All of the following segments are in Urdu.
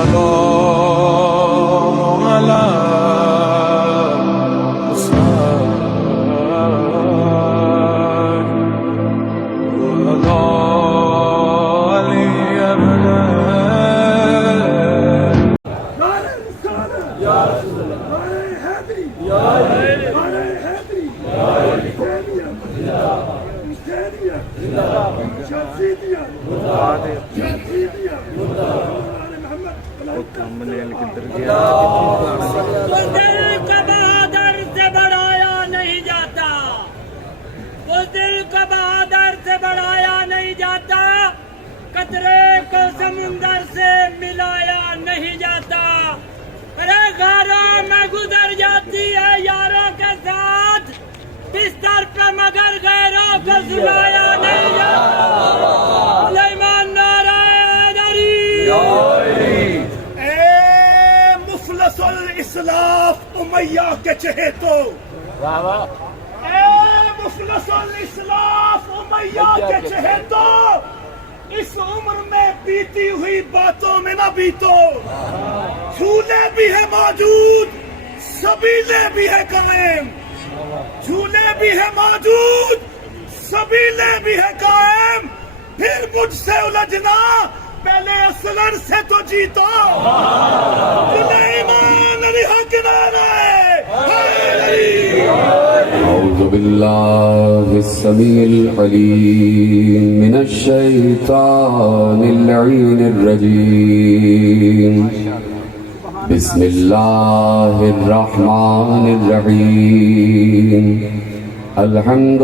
السلام على دل کا بہادر سے بڑھایا نہیں جاتا، اس دل کا بہادر سے بڑھایا نہیں جاتا، قطرے کو سمندر سے ملایا نہیں جاتا، غاروں میں گزر جاتی ہے یاروں کے ساتھ، بستر پہ مگر غیروں کو سلایا نہیں جاتا۔ سلیمان نعرہ حیدری، اسلاف امیہ کے چہیتو، اے مفلس الاسلاف امیہ کے چہیتو، اس عمر میں بیتی ہوئی باتوں میں نہ بیتو، جھولے بھی ہے موجود سبیلے بھی ہے قائم، جھولے بھی ہے موجود سبیلے بھی ہے قائم، پھر مجھ سے الجھنا پہلے اصغر سے تو جیتو۔ سلیمان علی حق نعرہ حیدری۔ اعوذ باللہ السمیع العلیم من الشیطان اللعین الرجیم، بسم اللہ الرحمن الرحیم، الحمد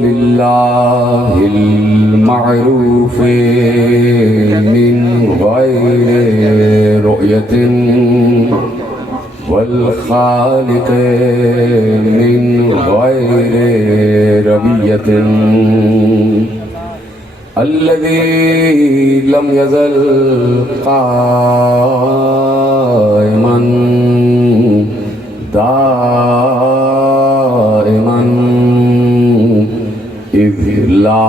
للہ المعروف من غیر رؤیت والخالق من غیر ربیت، الذی لم یزل قائما دائما اذ لا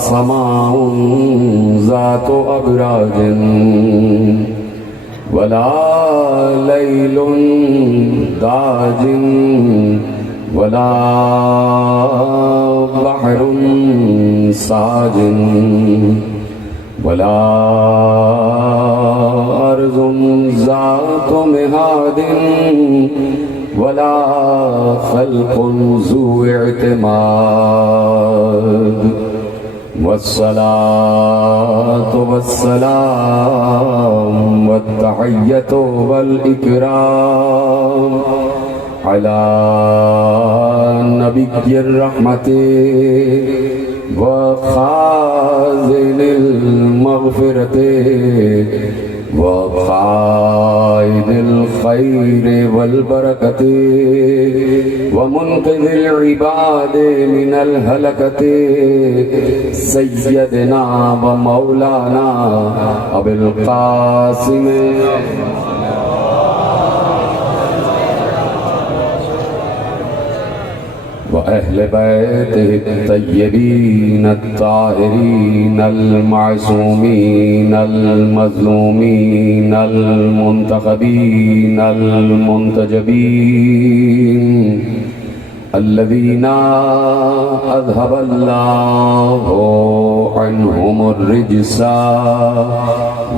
سماء ذات ابراج ولا لیل داج ولا بحر ساج ولا ارض ذات مہاد ولا خلق ذو اعتماد، والصلاة والسلام والتحية والإكرام على نبي الرحمة وخازن المغفرة وقائد الخير والبركة ومنقذ العباد من الهلكة، سيدنا ومولانا أبي القاسم وأهل بيته الطيبين الطاهرين المعصومين المظلومين المنتخبين المنتجبين، الذين أذهب الله عنهم الرجس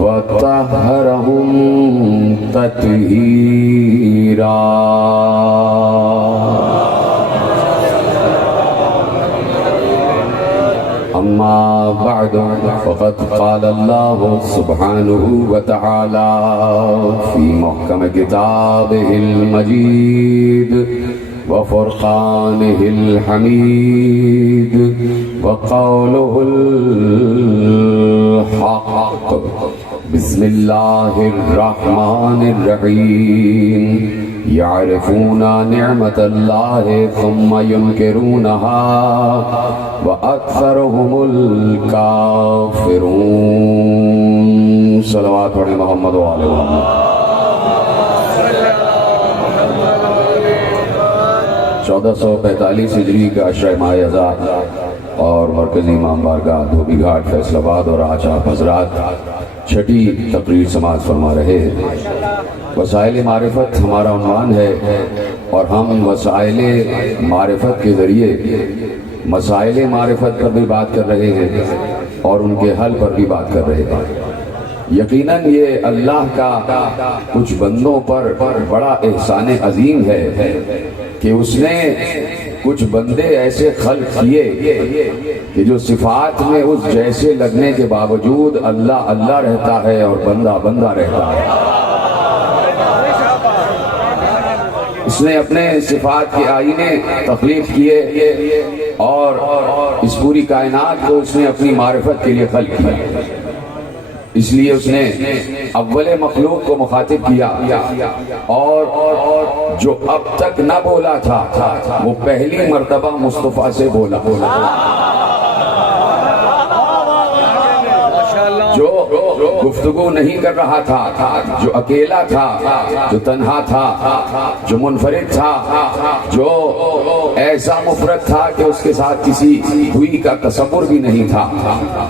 وطهرهم تطهيرا۔ أما بعد، فقد قال الله سبحانه وتعالى في محكم كتابه المجيد وفرقانه الحميد وقوله الحق، بسم الله الرحمن الرحيم، يعرفون نعمة الله ثم ينكرونها وأكثرهم الكافرون۔ صلوات پڑھیں محمد وآل محمد۔ 1445 ہجری کا عشرہ ماہ اذار اور مرکزی امام بارگاہ دھوبی گھاٹ فیصل آباد اور آج آپ حضرات چھٹی تقریر سماعت فرما رہے ہیں۔ وسائل معرفت ہمارا عنوان ہے اور ہم وسائل معرفت کے ذریعے مسائل معرفت پر بھی بات کر رہے ہیں اور ان کے حل پر بھی بات کر رہے ہیں۔ یقیناً یہ اللہ کا کچھ بندوں پر بڑا احسان عظیم ہے کہ اس نے کچھ بندے ایسے خلق کیے کہ جو صفات میں اس جیسے لگنے کے باوجود اللہ اللہ رہتا ہے اور بندہ بندہ رہتا ہے۔ اس نے اپنے صفات کے آئینے تخلیق کیے اور اس پوری کائنات کو اس نے اپنی معرفت کے لیے خلق کیا۔ اس لیے اس نے اول مخلوق کو مخاطب کیا اور جو اب تک نہ بولا تھا وہ پہلی مرتبہ مصطفیٰ سے بولا۔ جو گفتگو نہیں کر رہا تھا، جو اکیلا تھا، جو تنہا تھا، جو منفرد تھا، جو ایسا مفرد تھا کہ اس کے ساتھ کسی ہوئی کا تصور بھی نہیں تھا،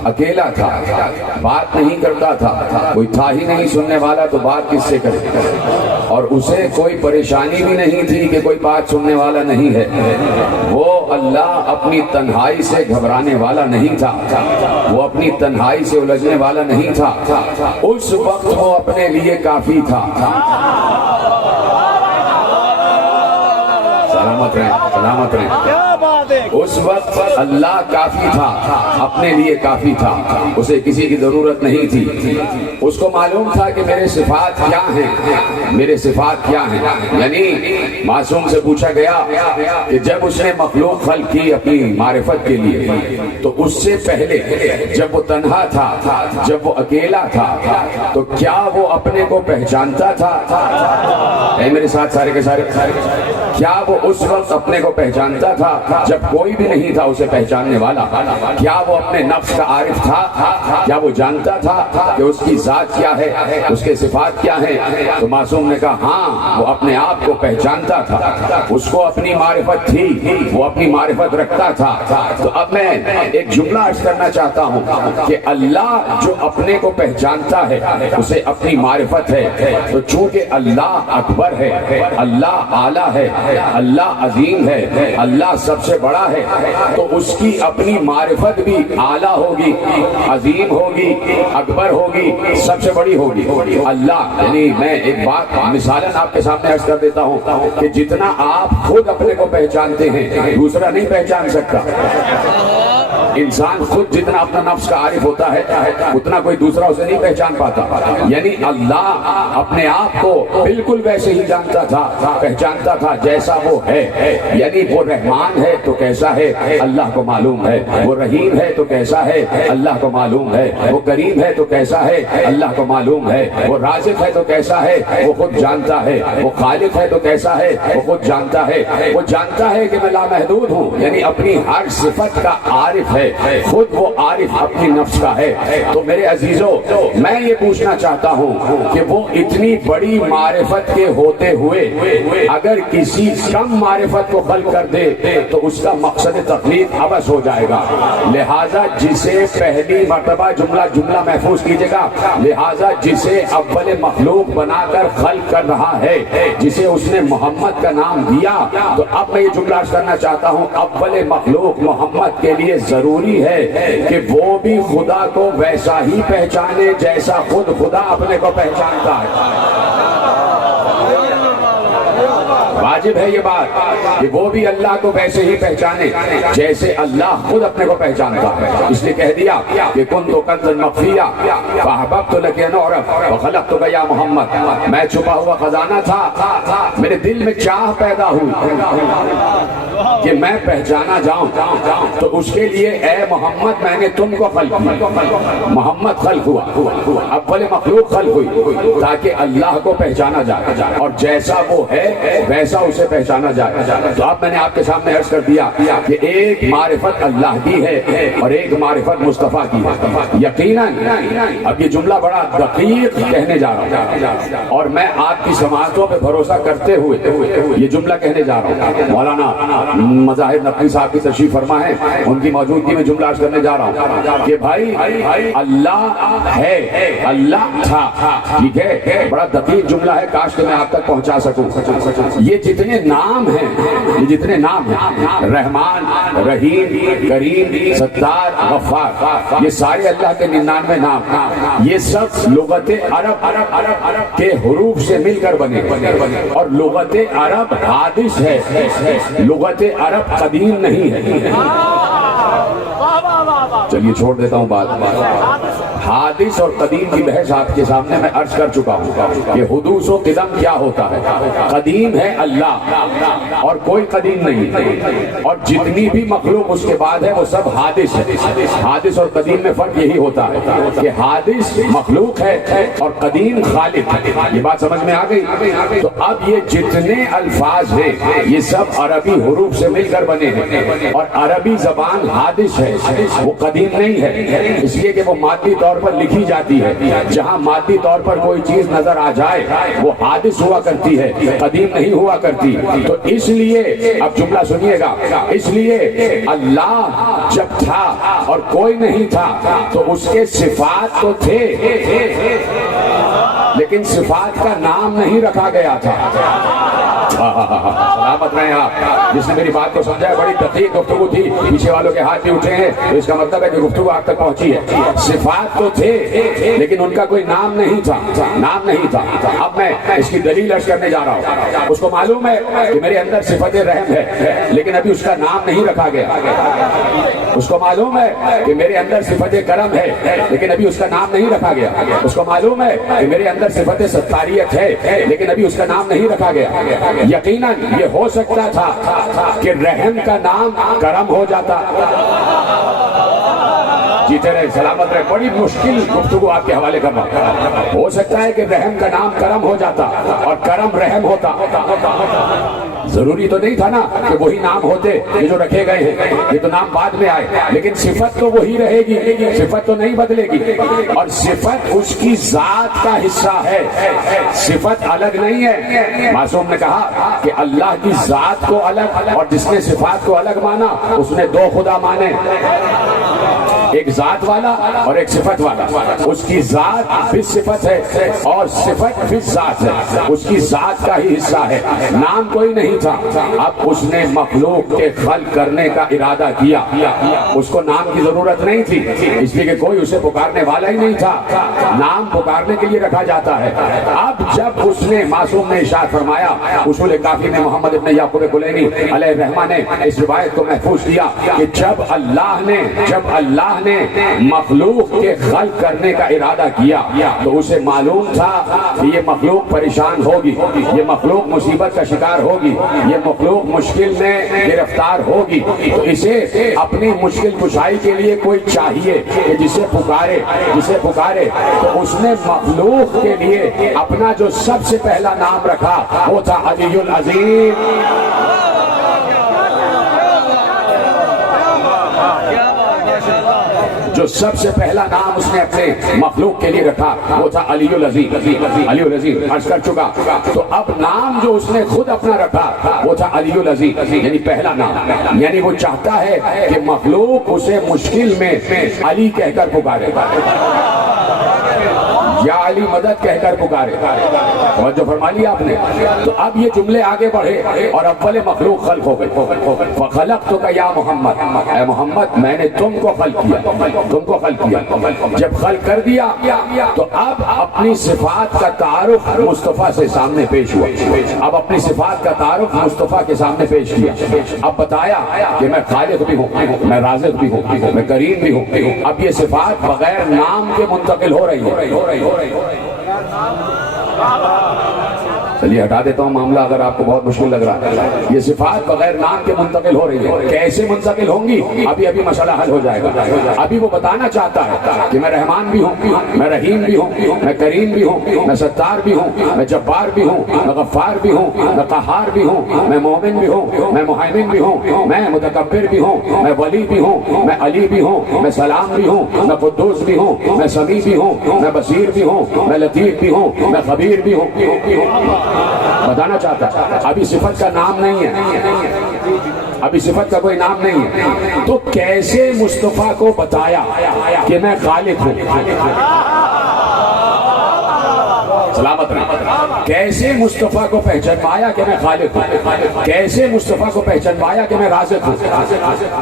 اکیلا تھا، بات نہیں کرتا تھا، کوئی تھا ہی نہیں سننے والا تو بات کس سے کرے، اور اسے کوئی پریشانی بھی نہیں تھی کہ کوئی بات سننے والا نہیں ہے۔ وہ اللہ اپنی تنہائی سے گھبرانے والا نہیں تھا، وہ اپنی تنہائی سے الجھنے والا نہیں تھا، اس وقت وہ اپنے لیے کافی تھا۔ سلامت رہیں، سلامت رہیں۔ اس وقت اللہ کافی تھا، اپنے لیے کافی تھا، اسے کسی کی ضرورت نہیں تھی۔ اس کو معلوم تھا کہ میرے صفات کیا ہیں، میرے صفات کیا ہیں۔ یعنی معصوم سے پوچھا گیا کہ جب اس نے مخلوق خلق کی اپنی معرفت کے لیے تو اس سے پہلے جب وہ تنہا تھا، جب وہ اکیلا تھا تو کیا وہ اپنے کو پہچانتا تھا؟ اے میرے ساتھ سارے کے سارے، کیا وہ اس وقت اپنے کو پہچانتا تھا جب کوئی بھی نہیں تھا اسے پہچاننے والا؟ کیا وہ اپنے نفس کا عارف تھا؟ کیا وہ جانتا تھا کہ اس کی ذات کیا ہے، اس کے صفات کیا ہیں؟ تو معصوم نے کہا ہاں، وہ اپنے آپ کو پہچانتا تھا، اس کو اپنی معرفت تھی، وہ اپنی معرفت رکھتا تھا۔ تو اب میں ایک جملہ عرض کرنا چاہتا ہوں کہ اللہ جو اپنے کو پہچانتا ہے اسے اپنی معرفت ہے، تو چونکہ اللہ اکبر ہے، اللہ اعلیٰ ہے، اللہ عظیم ہے، اللہ سب سے بڑا ہے، تو اس کی اپنی معرفت بھی اعلیٰ ہوگی، عظیم ہوگی، اکبر ہوگی، سب سے بڑی ہوگی۔ اللہ یعنی میں ایک بات مثالاً آپ کے سامنے عرض کر دیتا ہوں کہ جتنا آپ خود اپنے کو پہچانتے ہیں دوسرا نہیں پہچان سکتا۔ انسان خود جتنا اپنا نفس کا عارف ہوتا ہے اتنا کوئی دوسرا اسے نہیں پہچان پاتا۔ یعنی اللہ اپنے آپ کو بالکل ویسے ہی جانتا تھا، پہچانتا تھا جیسا وہ ہے۔ یعنی وہ رحمان ہے تو کیسا ہے اللہ کو معلوم ہے، وہ رحیم ہے تو کیسا ہے اللہ کو معلوم ہے، وہ کریم ہے تو کیسا ہے اللہ کو معلوم ہے، وہ رازق ہے تو کیسا ہے وہ خود جانتا ہے، وہ خالق ہے تو کیسا ہے وہ خود جانتا ہے، وہ جانتا ہے کہ میں لامحدود ہوں، یعنی اپنی ہر صفت کا عارف ہے، خود وہ عارف اپنی نفس کا ہے۔ تو میرے عزیزو، میں یہ پوچھنا چاہتا ہوں کہ وہ اتنی بڑی معرفت کے ہوتے ہوئے اگر کسی کم معرفت کو خلق کر دے تو اس کا مقصد تخلیق عبث ہو جائے گا۔ لہٰذا جسے پہلی مرتبہ جملہ محفوظ کیجئے گا، لہٰذا جسے اول مخلوق بنا کر خلق کر رہا ہے، جسے اس نے محمد کا نام دیا، تو اب میں یہ جملہ عرض کرنا چاہتا ہوں اول مخلوق محمد کے لیے ضروری ہے کہ وہ بھی خدا کو ویسا ہی پہچانے جیسا خود خدا اپنے کو پہچانتا ہے۔ واجب ہے یہ بات کہ وہ بھی اللہ کو ویسے ہی پہچانے جیسے اللہ خود اپنے کو پہچانتا ہے۔ اس نے کہہ دیا کہ کنت کنزا مخفیا فاحببت لک ان اعرف وخلقتک یا محمد، میں چھپا ہوا خزانہ تھا، میرے دل میں چاہ پیدا ہوئی کہ میں پہچانا جاؤں، تو اس کے لیے اے محمد میں نے تم کو خلق کیا۔ محمد خلق ہوا، اول مخلوق خلق ہوئی تاکہ اللہ کو پہچانا جائے، اور جیسا وہ ہے ویسا کیسا اسے پہچانا جائے؟ تو اب میں نے آپ کے سامنے عرض کر دیا کہ ایک معرفت اللہ کی ہے اور ایک معرفت مصطفیٰ کی ہے یقیناً. اب یہ جملہ بڑا دقیق کہنے جا رہا ہوں اور میں آپ کی سماعتوں پہ بھروسہ کرتے ہوئے یہ جملہ کہنے جا رہا ہوں. مولانا مظاہر نقوی صاحب کی تشریف فرما ہے, ان کی موجودگی میں جملہ عرض کرنے جا رہا ہوں کہ بھائی اللہ ہے, اللہ تھا, ٹھیک ہے, بڑا دقیق جملہ ہے, کاش کہ میں آپ تک پہنچا سکوں. یہ جتنے نام ہیں, یہ جتنے نام ہیں, رحمان, رحیم, کریم, ستار, غفار, یہ سارے اللہ کے 99 نام, یہ سب لغت عرب کے حروف سے مل کر بنے اور لغت عرب حادث ہے, لغت عرب قدیم نہیں ہے. چلیے چھوڑ دیتا ہوں بات. حادث اور قدیم کی بحث آپ کے سامنے میں عرض کر چکا ہوں کہ حدوث و قدم کیا ہوتا ہے. قدیم ہے اللہ اور کوئی قدیم نہیں, اور جتنی بھی مخلوق اس کے بعد ہے وہ سب حادث ہے. حادث اور قدیم میں فرق یہی ہوتا ہے کہ حادث مخلوق ہے اور قدیم خالق ہے. یہ بات سمجھ میں آ گئی؟ تو اب یہ جتنے الفاظ ہیں یہ سب عربی حروف سے مل کر بنے ہیں اور عربی زبان حادث ہے, وہ قدیم نہیں ہے, اس لیے کہ وہ مادی طور پر لکھی جاتی ہے. جہاں مادی طور پر کوئی چیز نظر آ جائے وہ حادث ہوا کرتی ہے, قدیم نہیں ہوا کرتی. تو اس لیے اب جملہ سنیے گا, اس لیے اللہ جب تھا اور کوئی نہیں تھا تو اس کے صفات تو تھے لیکن صفات کا نام نہیں رکھا گیا تھا. سلامت رہیں آپ. جس نے میری بات کو سمجھا ہے, بڑی دقیق گفتگو تھی, پیچھے والوں کے ہاتھ بھی اٹھے ہیں, تو اس کا مطلب ہے کہ گفتگو آپ تک پہنچی ہے. صفات تو تھے لیکن ان کا کوئی نام نہیں تھا, نام نہیں تھا. اب میں اس کی دلیل عرض کرنے جا رہا ہوں. اس کو معلوم ہے کہ میرے اندر صفت رحم ہے لیکن ابھی اس کا نام نہیں رکھا گیا. اس کو معلوم ہے کہ میرے اندر صفت کرم ہے لیکن ابھی اس کا نام نہیں رکھا گیا. اس کو معلوم ہے کہ میرے اندر صفت ستاریت ہے لیکن ابھی اس کا نام نہیں رکھا گیا. یقیناً یہ ہو سکتا تھا کہ رحم کا نام کرم ہو جاتا. جیتے رہے, سلامت رہے. بڑی مشکل گفتگو آپ کے حوالے کرنا. ہو سکتا ہے کہ رحم کا نام کرم ہو جاتا اور کرم رحم ہوتا. ضروری تو نہیں تھا نا کہ وہی نام ہوتے یہ جو رکھے گئے ہیں, یہ تو نام بعد میں آئے, لیکن صفت تو وہی رہے گی, صفت تو نہیں بدلے گی. اور صفت اس کی ذات کا حصہ ہے, صفت الگ نہیں ہے. معصوم نے کہا کہ اللہ کی ذات کو الگ, اور جس نے صفات کو الگ مانا اس نے دو خدا مانے, ایک ذات والا اور ایک صفت والا. اس کی ذات بھی صفت ہے اور صفت بھی ذات ہے, اس کی ذات کا ہی حصہ ہے, نام کوئی نہیں تھا. اب اس نے مخلوق کے خلق کرنے کا ارادہ کیا, اس کو نام کی ضرورت نہیں تھی اس لیے کہ کوئی اسے پکارنے والا ہی نہیں تھا. نام پکارنے کے لیے رکھا جاتا ہے. اب جب اس نے, معصوم نے ارشاد فرمایا, اصول کافی میں محمد ابن یعقوب کلینی علیہ الرحمہ نے اس روایت کو محفوظ کیا کہ جب اللہ نے مخلوق کے خلق کرنے کا ارادہ کیا تو اسے معلوم تھا کہ یہ مخلوق پریشان ہوگی, یہ مخلوق مصیبت کا شکار ہوگی, یہ مخلوق مشکل میں گرفتار ہوگی. تو اسے اپنی مشکل کشائی کے لیے کوئی چاہیے کہ جسے پکارے. تو اس نے مخلوق کے لیے اپنا جو سب سے پہلا نام رکھا وہ تھا علی العظیم. جو سب سے پہلا نام اس نے اپنے مخلوق کے لیے رکھا وہ تھا علی العظیم. علی العظیم عرض کر چکا. تو اب نام جو اس نے خود اپنا رکھا وہ تھا علی العظیم, یعنی پہلا نام. یعنی وہ چاہتا ہے کہ مخلوق اسے مشکل میں علی کہہ کر پکارے, یا علی مدد کہہ کر پکارے. توجہ فرما لیا آپ نے. تو اب یہ جملے آگے بڑھے اور اول مخلوق خلق ہو گئے. فخلقتک یا محمد, اے محمد میں نے تم کو خلق کیا. جب خلق کر دیا تو اب اپنی صفات کا تعارف مصطفیٰ سے سامنے پیش ہوا. اب اپنی صفات کا تعارف مصطفیٰ کے سامنے پیش کیا. اب بتایا کہ میں خالق بھی ہوں, میں رازق بھی ہوں, میں کریم بھی ہوں. اب یہ صفات بغیر نام کے منتقل ہو رہی ہے. چلیے ہٹا دیتا ہوں معاملہ اگر آپ کو بہت مشکل لگ رہا ہے. یہ صفات بغیر نام کے منتقل ہو رہی ہے. کیسے منتقل ہوں گی ابھی مسئلہ حل ہو جائے گا. ابھی وہ بتانا چاہتا ہے کہ میں رحمان بھی ہوں, میں رحیم بھی ہوں, میں کریم بھی ہوں, میں ستار بھی ہوں, میں جبار بھی ہوں, میں غفار بھی ہوں, میں قہار بھی ہوں, میں مومن بھی ہوں, میں مہیمن بھی ہوں, میں متکبر بھی ہوں, میں ولی بھی ہوں, میں علی بھی ہوں, میں سلام بھی ہوں, میں قدوس بھی ہوں, میں سمیع بھی ہوں, میں بصیر بھی ہوں, میں لطیف بھی ہوں, میں خبیر بھی ہوں. بتانا چاہتا ہے ابھی صفت کا نام نہیں ہے, ابھی صفت کا کوئی نام نہیں ہے. تو کیسے مصطفیٰ کو بتایا کہ میں خالق ہوں؟ سلامت رہے. کیسے مصطفیٰ کو پہچانوایا کہ میں خالق ہوں؟ کیسے مصطفیٰ کو پہچانوایا کہ میں رازق ہوں؟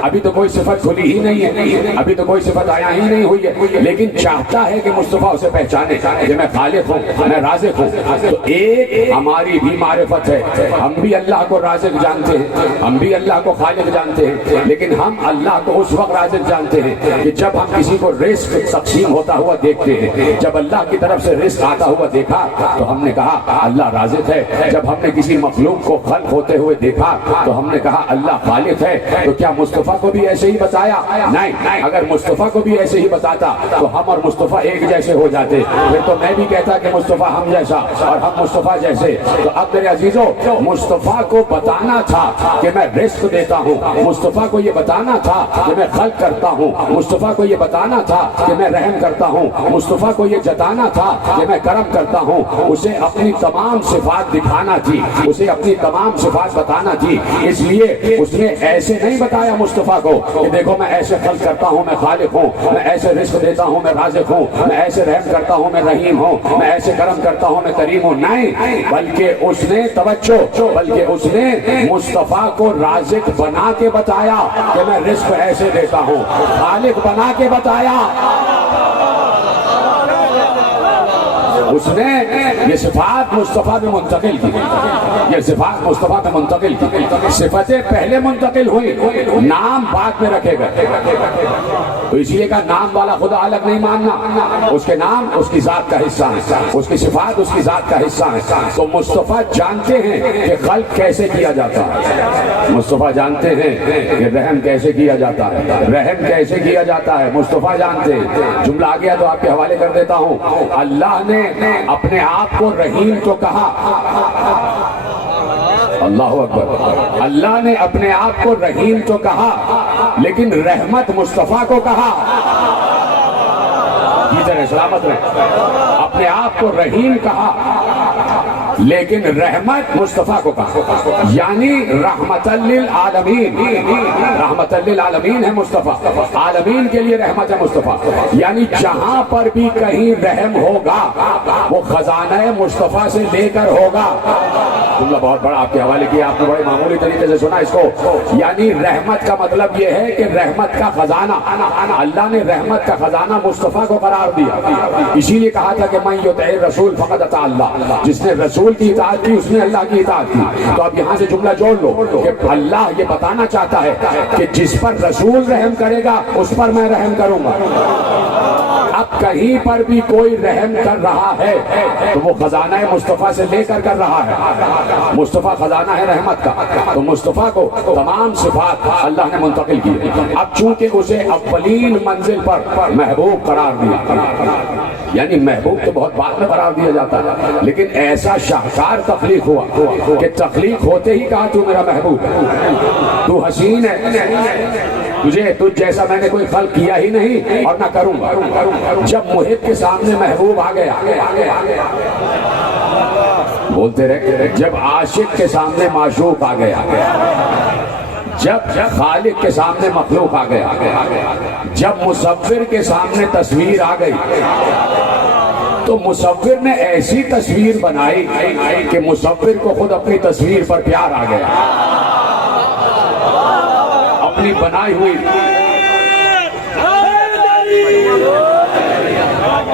ابھی تو کوئی صفت کھلی ہی نہیں ہے, ابھی تو کوئی صفت آیا ہی نہیں ہوئی ہے, لیکن چاہتا ہے کہ مصطفیٰ اسے پہچانے کہ میں خالق ہوں, میں رازق ہوں. تو ایک ہماری بھی معرفت ہے, ہم بھی اللہ کو رازق جانتے ہیں, ہم بھی اللہ کو خالق جانتے ہیں, لیکن ہم اللہ کو اس وقت رازق جانتے ہیں کہ جب ہم کسی کو رزق تقسیم ہوتا ہوا دیکھتے ہیں. جب اللہ کی طرف سے رزق آتا ہوا دیکھا تو ہم نے کہا اللہ رازق ہے. جب ہم نے کسی مخلوق کو خلق ہوتے ہوئے دیکھا تو ہم نے کہا اللہ خالق ہے. تو کیا مصطفیٰ کو بھی ایسے ہی بتایا؟ نہیں. اگر مصطفیٰ کو بھی ایسے ہی بتاتا تو ہم اور مصطفیٰ ایک جیسے ہو جاتے, پھر تو میں بھی کہتا کہ مصطفیٰ ہم جیسا اور ہم مصطفیٰ جیسے. تو اب میرے عزیزوں, مصطفیٰ کو بتانا تھا کہ میں رزق دیتا ہوں, مصطفیٰ کو یہ بتانا تھا کہ میں خلق کرتا ہوں, مصطفیٰ کو یہ بتانا تھا کہ میں رحم کرتا ہوں, مصطفیٰ کو یہ جتانا تھا کہ میں کرم کرتا ہوں. اسے اپنی تمام صفات دکھانا تھی, اسے اپنی تمام صفات بتانا تھی. اس لیے اس نے ایسے نہیں بتایا مصطفیٰ کو کہ دیکھو میں ایسے خلق کرتا ہوں, میں خالق ہوں, میں ایسے رزق دیتا ہوں, میں رازق ہوں, میں ایسے رحم کرتا ہوں, میں رحیم ہوں, میں ایسے کرم کرتا ہوں, میں کریم ہوں. نہیں, بلکہ اس نے بلکہ اس نے مصطفیٰ کو رازق بنا کے بتایا کہ میں رزق ایسے دیتا ہوں, خالق بنا کے بتایا. اس نے یہ صفات مصطفیٰ میں منتقل کی, یہ صفات مصطفیٰ میں منتقل کی. صفتیں پہلے منتقل ہوئی, نام بعد میں رکھے گئے. تو اس لیے کا نام والا خدا الگ نہیں ماننا, اس کے نام اس کی ذات کا حصہ ہے, اس کی صفات اس کی ذات کا حصہ ہے. تو مصطفیٰ جانتے ہیں کہ خلق کیسے کیا جاتا ہے, مصطفیٰ جانتے ہیں کہ رحم کیسے کیا جاتا ہے, رحم کیسے کیا جاتا ہے, مصطفیٰ جانتے ہیں. جملہ آ گیا تو آپ کے حوالے کر دیتا ہوں. اللہ نے اپنے آپ کو رحیم تو کہا, اللہ اکبر, اللہ نے اپنے آپ کو رحیم تو کہا, لیکن رحمت مصطفیٰ کو کہا. سلامت رہے. اپنے آپ کو رحیم کہا لیکن رحمت مصطفیٰ کو کہا, یعنی رحمت للعالمین. رحمت للعالمین ہے مصطفیٰ, عالمین کے لیے رحمت ہے مصطفیٰ. یعنی جہاں پر بھی کہیں رحم ہوگا وہ خزانہ مصطفیٰ سے لے کر ہوگا. جملہ بہت بڑا آپ کے حوالے کیا, آپ نے بڑے معمولی طریقے سے سنا اس کو. یعنی رحمت کا مطلب یہ ہے کہ رحمت کا خزانہ, اللہ نے رحمت کا خزانہ مصطفیٰ کو قرار دیا. اسی لیے کہا تھا کہ من یطع الرسول فقد اطاع اللہ, جس نے رسول کی اطاعت کی اس نے اللہ کی اطاعت کی. تو اب یہاں سے جملہ جوڑ لو کہ اللہ یہ بتانا چاہتا ہے کہ جس پر رسول رحم کرے گا اس پر میں رحم کروں گا. اب کہیں پر بھی کوئی رحم کر رہا ہے تو وہ خزانہ مصطفیٰ سے لے کر رہا ہے. مصطفیٰ خزانہ ہے رحمت کا, تو مصطفیٰ کو تمام صفات اللہ نے منتقل کی. اب چونکہ اسے اولین منزل پر محبوب قرار دیا, یعنی محبوب تو بہت بعد میں قرار دیا جاتا ہے, لیکن ایسا شاہکار تخلیق ہوا کہ تخلیق ہوتے ہی کہا تو میرا محبوب ہے, تو حسین ہے, تجھ جیسا میں نے کوئی خلق کیا ہی نہیں اور نہ کروں گا. جب محب کے سامنے محبوب آ گیا, بولتے رہے, جب عاشق کے سامنے معشوق آ گیا, جب خالق کے سامنے مخلوق آ گیا, جب مصور کے سامنے تصویر آ گئی, تو مصور نے ایسی تصویر بنائی کہ مصور کو خود اپنی تصویر پر پیار آ گیا. اپنی بنائی ہوئی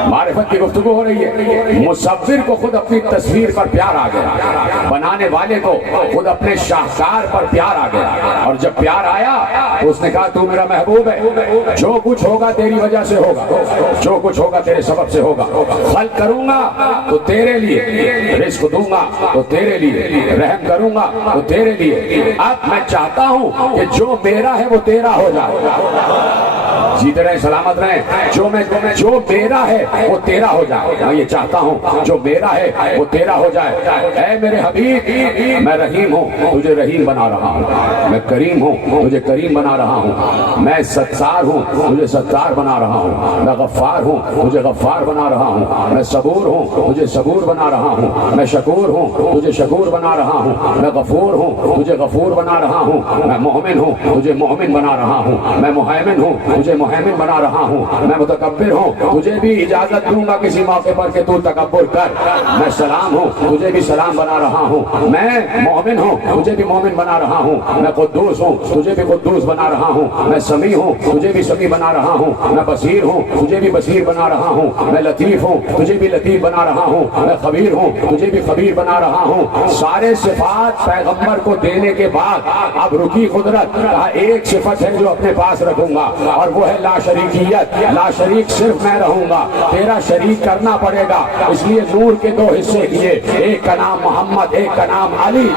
معرفت کی گفتگو ہو رہی ہے. مصور کو خود اپنی تصویر پر پیار آ گیا, بنانے والے کو خود اپنے شاہکار پر پیار آ گیا, اور جب پیار آیا تو اس نے کہا تو میرا محبوب ہے, جو کچھ ہوگا تیری وجہ سے ہوگا, جو کچھ ہوگا تیرے سبب سے ہوگا, خلق کروں گا تو تیرے لیے, رزق دوں گا تو تیرے لیے, رحم کروں گا تو تیرے لیے. اب میں چاہتا ہوں کہ جو میرا ہے وہ تیرا ہو جائے. جیتے رہے سلامت رہے. جو میرا ہے وہ تیرا ہو جائے. میں یہ چاہتا ہوں جو میرا ہے وہ تیرا ہو جائے. اے میرے حبیب, میں رحیم ہوں تجھے رحیم بنا رہا ہوں, میں کریم ہوں تجھے کریم بنا رہا ہوں, میں ستار ہوں تجھے ستار بنا رہا ہوں, میں غفار ہوں تجھے غفار بنا رہا ہوں, میں صبور ہوں تجھے صبور بنا رہا ہوں, میں شکور ہوں تجھے شکور بنا رہا ہوں, میں غفور ہوں تجھے غفور بنا رہا ہوں, میں مومن ہوں تجھے مومن بنا رہا ہوں, میں مہیمن ہوں تجھے مہیمن بنا رہا ہوں, میں متکبر ہوں تجھے بھی اجازت دوں گا کسی موقع پر کہ تو تکبر کر, میں سلام ہوں تجھے بھی سلام بنا رہا ہوں, میں مومن ہوں تجھے بھی مومن بنا رہا ہوں, میں قدوس ہوں تجھے بھی قدوس بنا رہا ہوں, میں سمیع ہوں تجھے بھی سمیع بنا رہا ہوں, میں بصیر ہوں تجھے بھی بصیر بنا رہا ہوں, میں لطیف ہوں تجھے بھی لطیف بنا رہا ہوں, میں خبیر ہوں تجھے بھی خبیر بنا رہا ہوں. سارے صفات پیغمبر کو دینے کے بعد اب رکی قدرت, کہا ایک صفت ہے جو اپنے پاس رکھوں گا اور وہ ہے لا شریکیت. لا شریک صرف میں رہوں گا, تیرا شریک کرنا پڑے گا. اس لیے نور کے دو حصے کیے, ایک کا نام محمد, ایک کا نام علی.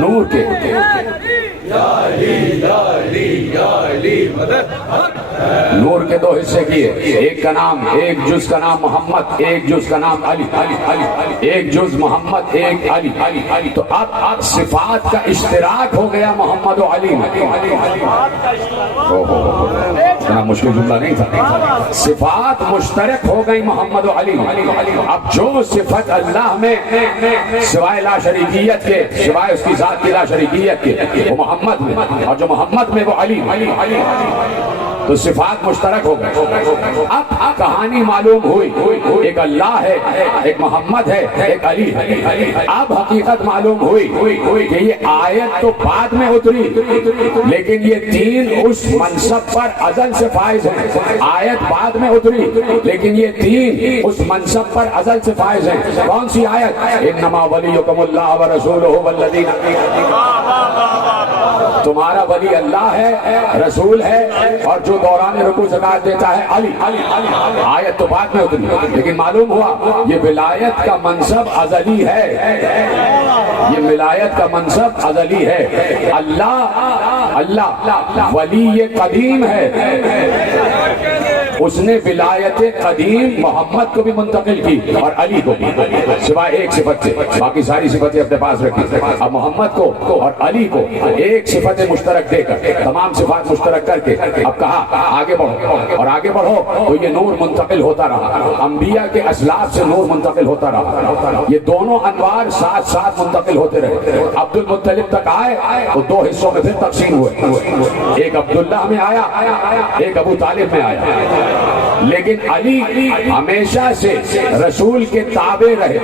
نور کے نور کے دو حصے کیے, ایک کا نام, ایک جز کا نام محمد, ایک جز کا نام علی, ایک جز محمد, ایک علی. تو اب صفات کا اشتراک ہو گیا محمد و علی میں. اتنا مشکل جملہ نہیں تھا. صفات مشترک ہو گئی محمد و علی میں. اب جو صفت اللہ میں سوائے لا شریکیت کے, سوائے اس کی ذات کی لا شریکیت کے, وہ محمد میں, اور جو محمد میں وہ علی. تو صفات مشترک ہو گئے. اب کہانی معلوم ہوئی, ایک اللہ ہے, ایک محمد ہے, ایک علی ہے. اب حقیقت معلوم ہوئی کہ یہ آیت تو بعد میں اتری, لیکن یہ تین اس منصب پر ازل سے فائز ہیں. آیت بعد میں اتری, لیکن یہ تین اس منصب پر ازل سے فائز ہیں. کون سی آیت؟ انما ولیکم اللہ ورسولہ والذین, تمہارا ولی اللہ ہے, رسول ہے, اور جو دوران رکوع زکات دیتا ہے علی. آیت تو بعد میں اتری, لیکن معلوم ہوا یہ ولایت کا منصب ازلی ہے, یہ ولایت کا منصب ازلی ہے. اللہ ولی قدیم ہے, اس نے ولایت قدیم محمد کو بھی منتقل کی اور علی کو بھی, سوائے ایک صفت سے. باقی ساری صفتیں اپنے پاس رکھی. اب محمد کو اور علی کو ایک صفت مشترک دے کر, تمام صفات مشترک کر کے اب کہا آگے بڑھو, اور آگے بڑھو تو یہ نور منتقل ہوتا رہا. انبیاء کے اسلاف سے نور منتقل ہوتا رہا. یہ دونوں انوار ساتھ ساتھ منتقل ہوتے رہے. عبد المطلب تک آئے تو دو حصوں میں پھر تقسیم ہوئے, ایک عبداللہ میں آیا, ایک ابو طالب میں آیا. لیکن علی ہمیشہ سے رسول کے تابع رہے,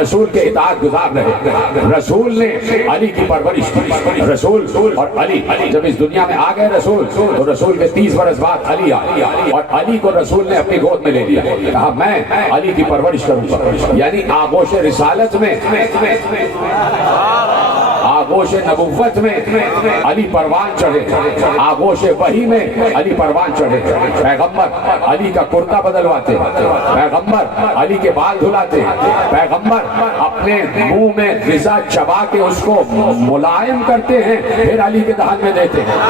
رسول کے اطاعت گزار رہے. رسول نے علی کی پرورش کی. رسول اور علی جب اس دنیا میں آ گئے رسول, تو رسول کے 30 برس بعد علی آئے, اور علی کو رسول نے اپنی گود میں لے لیا. کہا میں علی کی پرورش کروں گا. یعنی آغوش رسالت میں, آغوش نبوت میں علی پروان چڑھے, آغوش وحی میں علی پروان چڑھے. پیغمبر علی کا کرتا بدلواتے, پیغمبر علی کے بال دھلاتے, پیغمبر اپنے منہ میں غذا چبا کے اس کو ملائم کرتے ہیں, پھر علی کے دہن میں دیتے ہیں.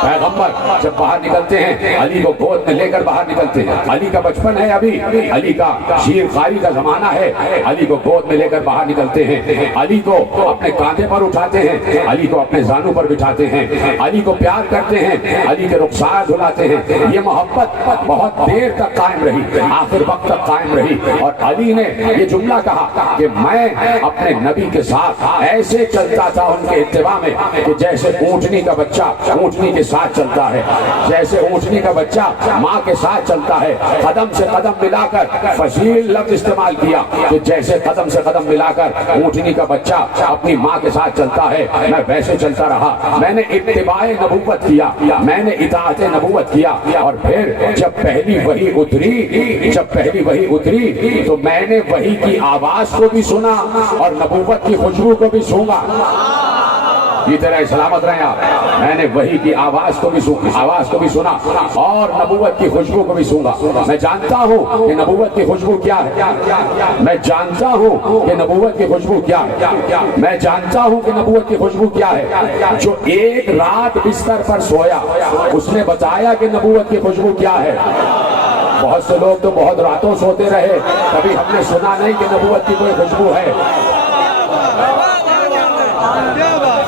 پیغمبر جب باہر نکلتے ہیں علی کو گود میں لے کر باہر نکلتے ہیں. علی کا بچپن ہے ابھی, علی کا شیر خاری کا زمانہ ہے, علی کو گود میں لے کر باہر نکلتے ہیں. علی کو اپنے کاندھے پر اٹھاتے ہیں, علی کو اپنے زانوں پر بٹھاتے ہیں, علی کو پیار کرتے ہیں, علی کے رخسار دھلاتے ہیں. یہ محبت بہت دیر تک قائم رہی, آخر وقت تک قائم رہی. اور علی نے یہ جملہ کہا کہ میں اپنے نبی کے ساتھ ایسے چلتا تھا ان کے اتباع میں کہ جیسے اونٹنی کا بچہ اونٹنی کے ساتھ چلتا ہے، جیسے اونٹنی کا بچہ ماں کے ساتھ چلتا ہے، قدم سے قدم ملا کر فصیل لفظ استعمال کیا کہ جیسے قدم سے قدم ملا کر اونٹنی کا بچہ اپنی ماں کے ساتھ چلتا ہے، میں ویسے چلتا رہا۔ میں نے اتباع نبوت کیا، میں نے اطاعت نبوت کیا، اور پھر جب پہلی وحی اتری تو میں نے وحی کی آواز کو بھی سنا اور نبوت کی خوشبو کو بھی سونگا۔ یہ طرح سلامت رہے آپ۔ میں نے وحی کی آواز کو بھی سنا اور نبوت کی خوشبو کو بھی سونگا۔ میں جانتا ہوں کہ نبوت کی خوشبو کیا ہے، میں جانتا ہوں کہ نبوت کی خوشبو کیا ہے، میں جانتا ہوں کہ نبوت کی خوشبو کیا ہے۔ جو ایک رات بستر پر سویا اس نے بتایا کہ نبوت کی خوشبو کیا ہے۔ بہت سے لوگ تو بہت راتوں سوتے رہے، کبھی ہم نے سنا نہیں کہ نبوت کی کوئی خوشبو ہے۔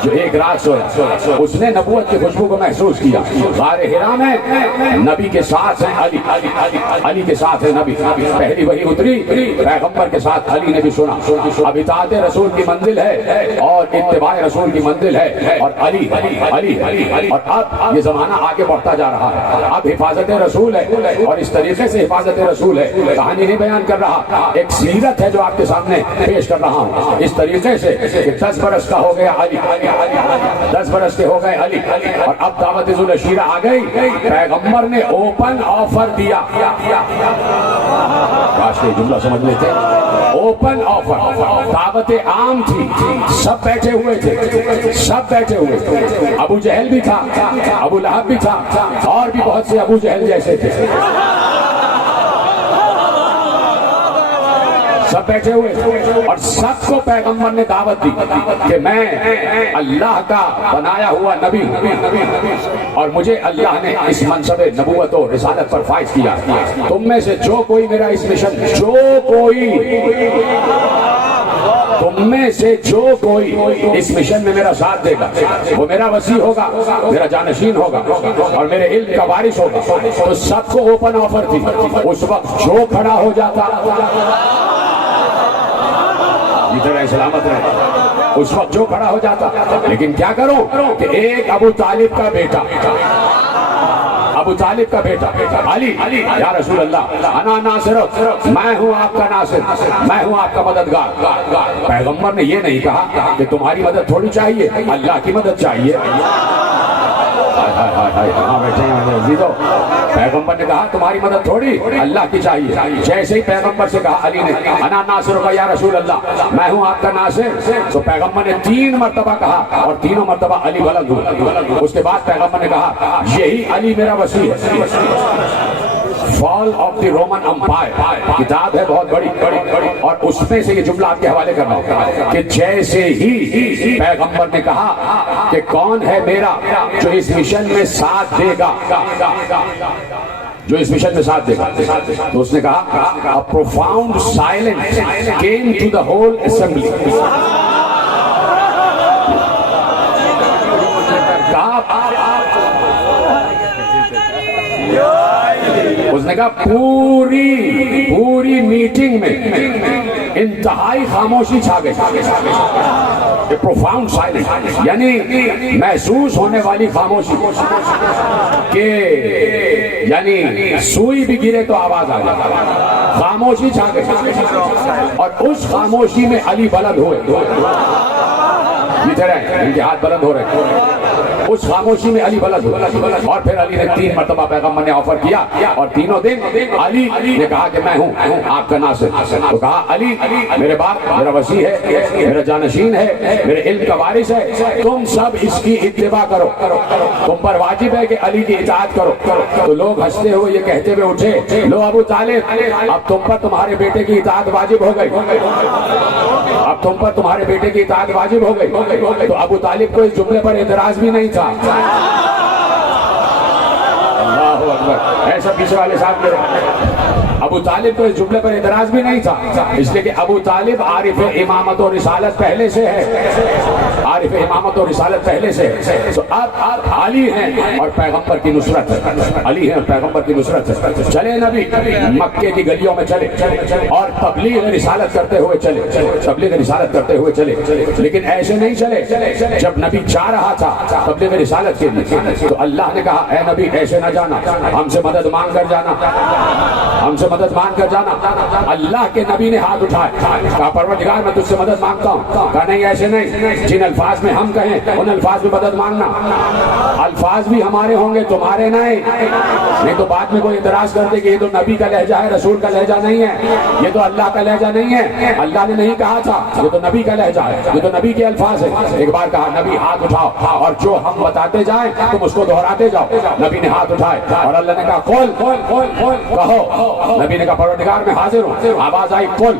جو ایک رات سویا اس نے نبوت کی خوشبو کو محسوس کیا۔ غار حرا میں نبی کے ساتھ ہیں علی کے ساتھ ہے نبی، پہلی وحی اتری پیغمبر کے ساتھ علی نے بھی سنا۔ اب اطاعت رسول کی منزل ہے اور اتباع رسول کی منزل ہے، اور علی اور اب یہ زمانہ آگے بڑھتا جا رہا ہے۔ اب حفاظت رسول ہے اور اس طریقے سے حفاظت رسول ہے، کہانی نہیں بیان کر رہا، ایک سیرت ہے جو آپ کے سامنے پیش کر رہا ہوں۔ اس طریقے سے کہ 10 برس کا ہو گیا علی، 10 برس کے ہو گئے علی، اور اب دعوت ذوالعشیرہ آ گئی۔ پیغمبر نے اوپن آفر دیا، کاش یہ جملہ سمجھ لیتے، اوپن آفر، دعوت عام تھی، سب بیٹھے ہوئے تھے، سب بیٹھے ہوئے تھے۔ ابو جہل بھی تھا، ابو لہب بھی تھا، اور بھی بہت سے ابو جہل جیسے تھے، سب بیٹھے ہوئے، اور سب کو پیغمبر نے دعوت دی کہ میں اللہ کا بنایا ہوا نبی، اور مجھے اللہ نے اس منصب نبوت و رسالت پر فائز کیا۔ تم میں سے جو کوئی میرا اس مشن، تم میں سے جو کوئی اس مشن میں میرا ساتھ دے گا وہ میرا وسیع ہوگا، میرا جانشین ہوگا، اور میرے علم کا وارث ہوگا۔ تو سب کو اوپن آفر تھی۔ اس وقت جو کھڑا ہو جاتا، سلامت رہے، اس وقت جو کھڑا ہو جاتا، لیکن کیا کروں کہ ایک ابو طالب کا بیٹا علی، یا رسول اللہ انا ناصر، میں ہوں آپ کا ناصر، میں ہوں آپ کا مددگار۔ پیغمبر نے یہ نہیں کہا کہ تمہاری مدد تھوڑی چاہیے، اللہ کی مدد چاہیے۔ پیغمبر نے کہا تمہاری مدد تھوڑی، اللہ کی چاہیے۔ جیسے ہی پیغمبر سے کہا علی نے انا ناصر کا یا رسول اللہ، میں ہوں آپ کا ناصر، تو پیغمبر نے 3 مرتبہ کہا، اور تینوں مرتبہ علی بلند ہوئے۔ اس کے بعد پیغمبر نے کہا یہی علی میرا وسیع ہے۔ فال آف دی رومن امپائر کتاب ہے بہت بڑی، اور اس میں سے یہ جملہ آپ کے حوالے کرنا ہوگا کہ جیسے ہی پیغمبر نے کہا کہ کون ہے میرا جو اس مشن میں ساتھ دے گا، تو اس نے کہا a profound silence came to the whole assembly۔ اس نے کہا پوری میٹنگ میں انتہائی خاموشی چھا گئی، پروفاؤنڈ سائلنس، یعنی محسوس ہونے والی خاموشی، کہ یعنی سوئی بھی گرے تو آواز آ جائے، خاموشی چھا گئی، اور اس خاموشی میں علی بلند ہوئے، ادھر ہیں ان کے ہاتھ بلند ہو رہے ہیں، اس خاموشی میں علی بلند ہوئے، اور پھر علی نے 3 مرتبہ پیغمبر نے آفر کیا، اور تینوں دن علی نے کہا کہ میں ہوں آپ کا ناصر۔ تو کہا علی میرے باپ، میرا وسیع ہے، میرا جانشین ہے، میرے علم کا وارث ہے، تم سب اس کی اتباع کرو، تم پر واجب ہے کہ علی کی اطاعت کرو۔ تو لوگ ہنستے ہوئے یہ کہتے ہوئے اٹھے، لو ابو طالب اب تم پر تمہارے بیٹے کی اطاعت واجب ہو گئی، اب تم پر تمہارے بیٹے کی اطاعت واجب ہو گئی۔ تو ابو طالب کو اس جملے پر اعتراض بھی نہیں تھا۔ اللہ اکبر، ایسا پیچھے والے صاحب میرے، ابو طالب کو اس جملے پر اعتراض بھی نہیں تھا، اس لیے کہ ابو طالب عارف امامت و رسالت پہلے سے ہے۔ عارف امامت اور رسالت پہلے سے تو اب علی ہیں اور پیغمبر کی نصرت ہے، علی ہیں اور پیغمبر کی نصرت ہے۔ چلے نبی مکے کی گلیوں میں چلے اور تبلیغ رسالت کرتے ہوئے چلے، تبلیغ رسالت کرتے ہوئے چلے، لیکن ایسے نہیں چلے۔ جب نبی جا رہا تھا تبلیغ رسالت کے لیے تو اللہ نے کہا اے نبی ایسے نہ جانا، ہم سے مدد مانگ کر جانا، ہم سے مدد مانگ کر جانا۔ اللہ کے نبی نے ہاتھ اٹھائے، کہا پروردگار میں تجھ سے مدد مانگتا ہوں۔ کہا نہیں ایسے نہیں، جن الفاظ میں ہم کہیں ان الفاظ میں مدد مانگنا، الفاظ بھی ہمارے ہوں گے تمہارے نہیں تو بعد میں کوئی اعتراض کر دے کہ یہ تو نبی کا لہجہ ہے، رسول کا لہجہ نہیں ہے، یہ تو اللہ کا لہجہ نہیں ہے، اللہ نے نہیں کہا تھا، یہ تو نبی کا لہجہ ہے، یہ تو نبی کے الفاظ ہیں۔ ایک بار کہا نبی ہاتھ اٹھاؤ اور جو ہم بتاتے جائیں تم اس کو دہراتے جاؤ۔ نبی نے ہاتھ اٹھائے اور اللہ نے کہا قل کہو، نبی نے کہا پروردگار میں حاضر ہوں، آواز آئی قل،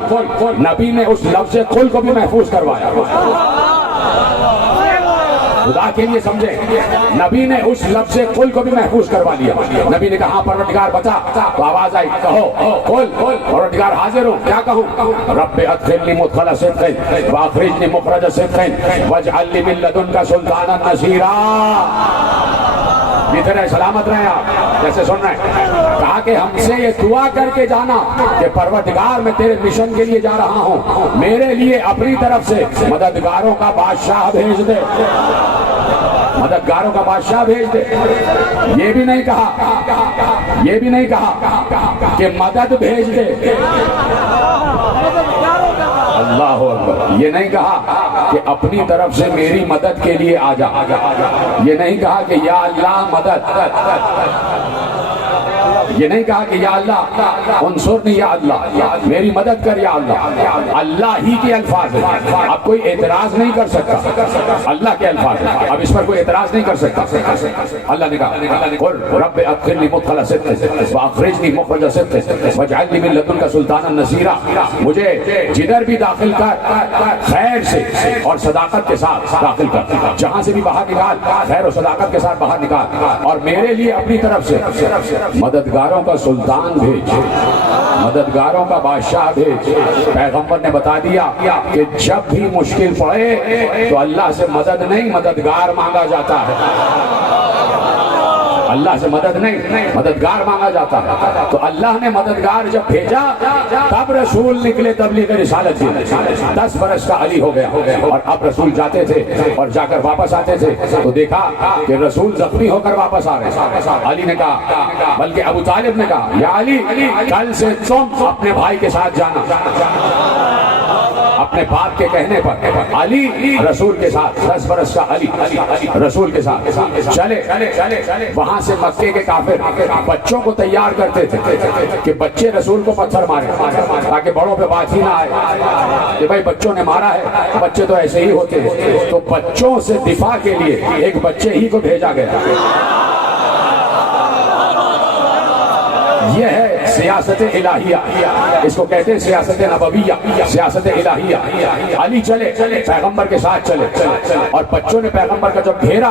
نبی نے اس لفظ قل کو بھی محفوظ کروایا۔ خدا کے لیے سمجھے، نبی نے اس لفظ قل کو بھی محفوظ کروا لیا۔ نبی نے کہا پروردگار بتا، تو آواز آئی کہو قل، پروردگار حاضر ہوں، کیا کہوں؟ رب ادخلنی مدخل صدق واخرجنی مخرج صدق واجعل لی من لدنک سلطانا نصیرا۔ ادھر ہے سلامت رہے آپ، جیسے سن رہے ہیں۔ کہا کہ ہم سے یہ دعا کر کے جانا کہ پروردگار میں تیرے مشن کے لیے جا رہا ہوں، میرے لیے اپنی طرف سے مددگاروں کا بادشاہ بھیج دے، مددگاروں کا بادشاہ بھیج دے۔ یہ بھی نہیں کہا کہ مدد بھیج دے، اللہ اکبر، یہ نہیں کہا کہ اپنی طرف سے میری مدد کے لیے آ جا، یہ نہیں کہا کہ یا اللہ مدد، یہ نہیں کہا کہ یا اللہ انصرنی یا اللہ میری مدد کر یا اللہ، اللہ ہی کے الفاظ ہیں، اب کوئی اعتراض نہیں کر سکتا، اللہ کے الفاظ ہیں، اب اس پر کوئی اعتراض نہیں کر سکتا۔ اللہ نے کہا قل رب ادخلنی مدخل صدق واخرجنی مخرج صدق واجعل لی من لدنک سلطانا نصیرا، مجھے جدھر بھی داخل کر خیر سے اور صداقت کے ساتھ داخل کر، جہاں سے بھی باہر نکال خیر اور صداقت کے ساتھ باہر نکال، اور میرے لیے اپنی طرف سے مددگاروں کا سلطان بھیج، مددگاروں کا بادشاہ بھیج۔ پیغمبر نے بتا دیا کہ جب بھی مشکل پڑے تو اللہ سے مدد نہیں مددگار مانگا جاتا ہے، اللہ سے مدد نہیں مددگار مانگا جاتا ہے۔ تو اللہ نے مددگار جب بھیجا تب رسول نکلے تبلیغ رسالت کی۔ 10 برس کا علی ہو گیا اور اب رسول جاتے تھے اور جا کر واپس آتے تھے تو دیکھا کہ رسول زخمی ہو کر واپس آ رہے۔ علی نے کہا، بلکہ ابو طالب نے کہا یا علی کل سے تم اپنے بھائی کے ساتھ جانا، اپنے باپ کے کہنے پر علی رسول کے ساتھ 10 برس کا علی رسول کے ساتھ چلے۔ وہاں سے مکے کے کافر بچوں کو تیار کرتے تھے کہ بچے رسول کو پتھر مارے تاکہ بڑوں پہ بات ہی نہ آئے کہ بھائی بچوں نے مارا ہے، بچے تو ایسے ہی ہوتے ہیں۔ تو بچوں سے دفاع کے لیے ایک بچے ہی کو بھیجا گیا۔ یہ ہے سیاست الہیہ، اس کو کہتے ہیں سیاست نبویہ، سیاست الہیہ۔ علی چلے پیغمبر کے ساتھ چلے اور بچوں نے پیغمبر کا جب گھیرا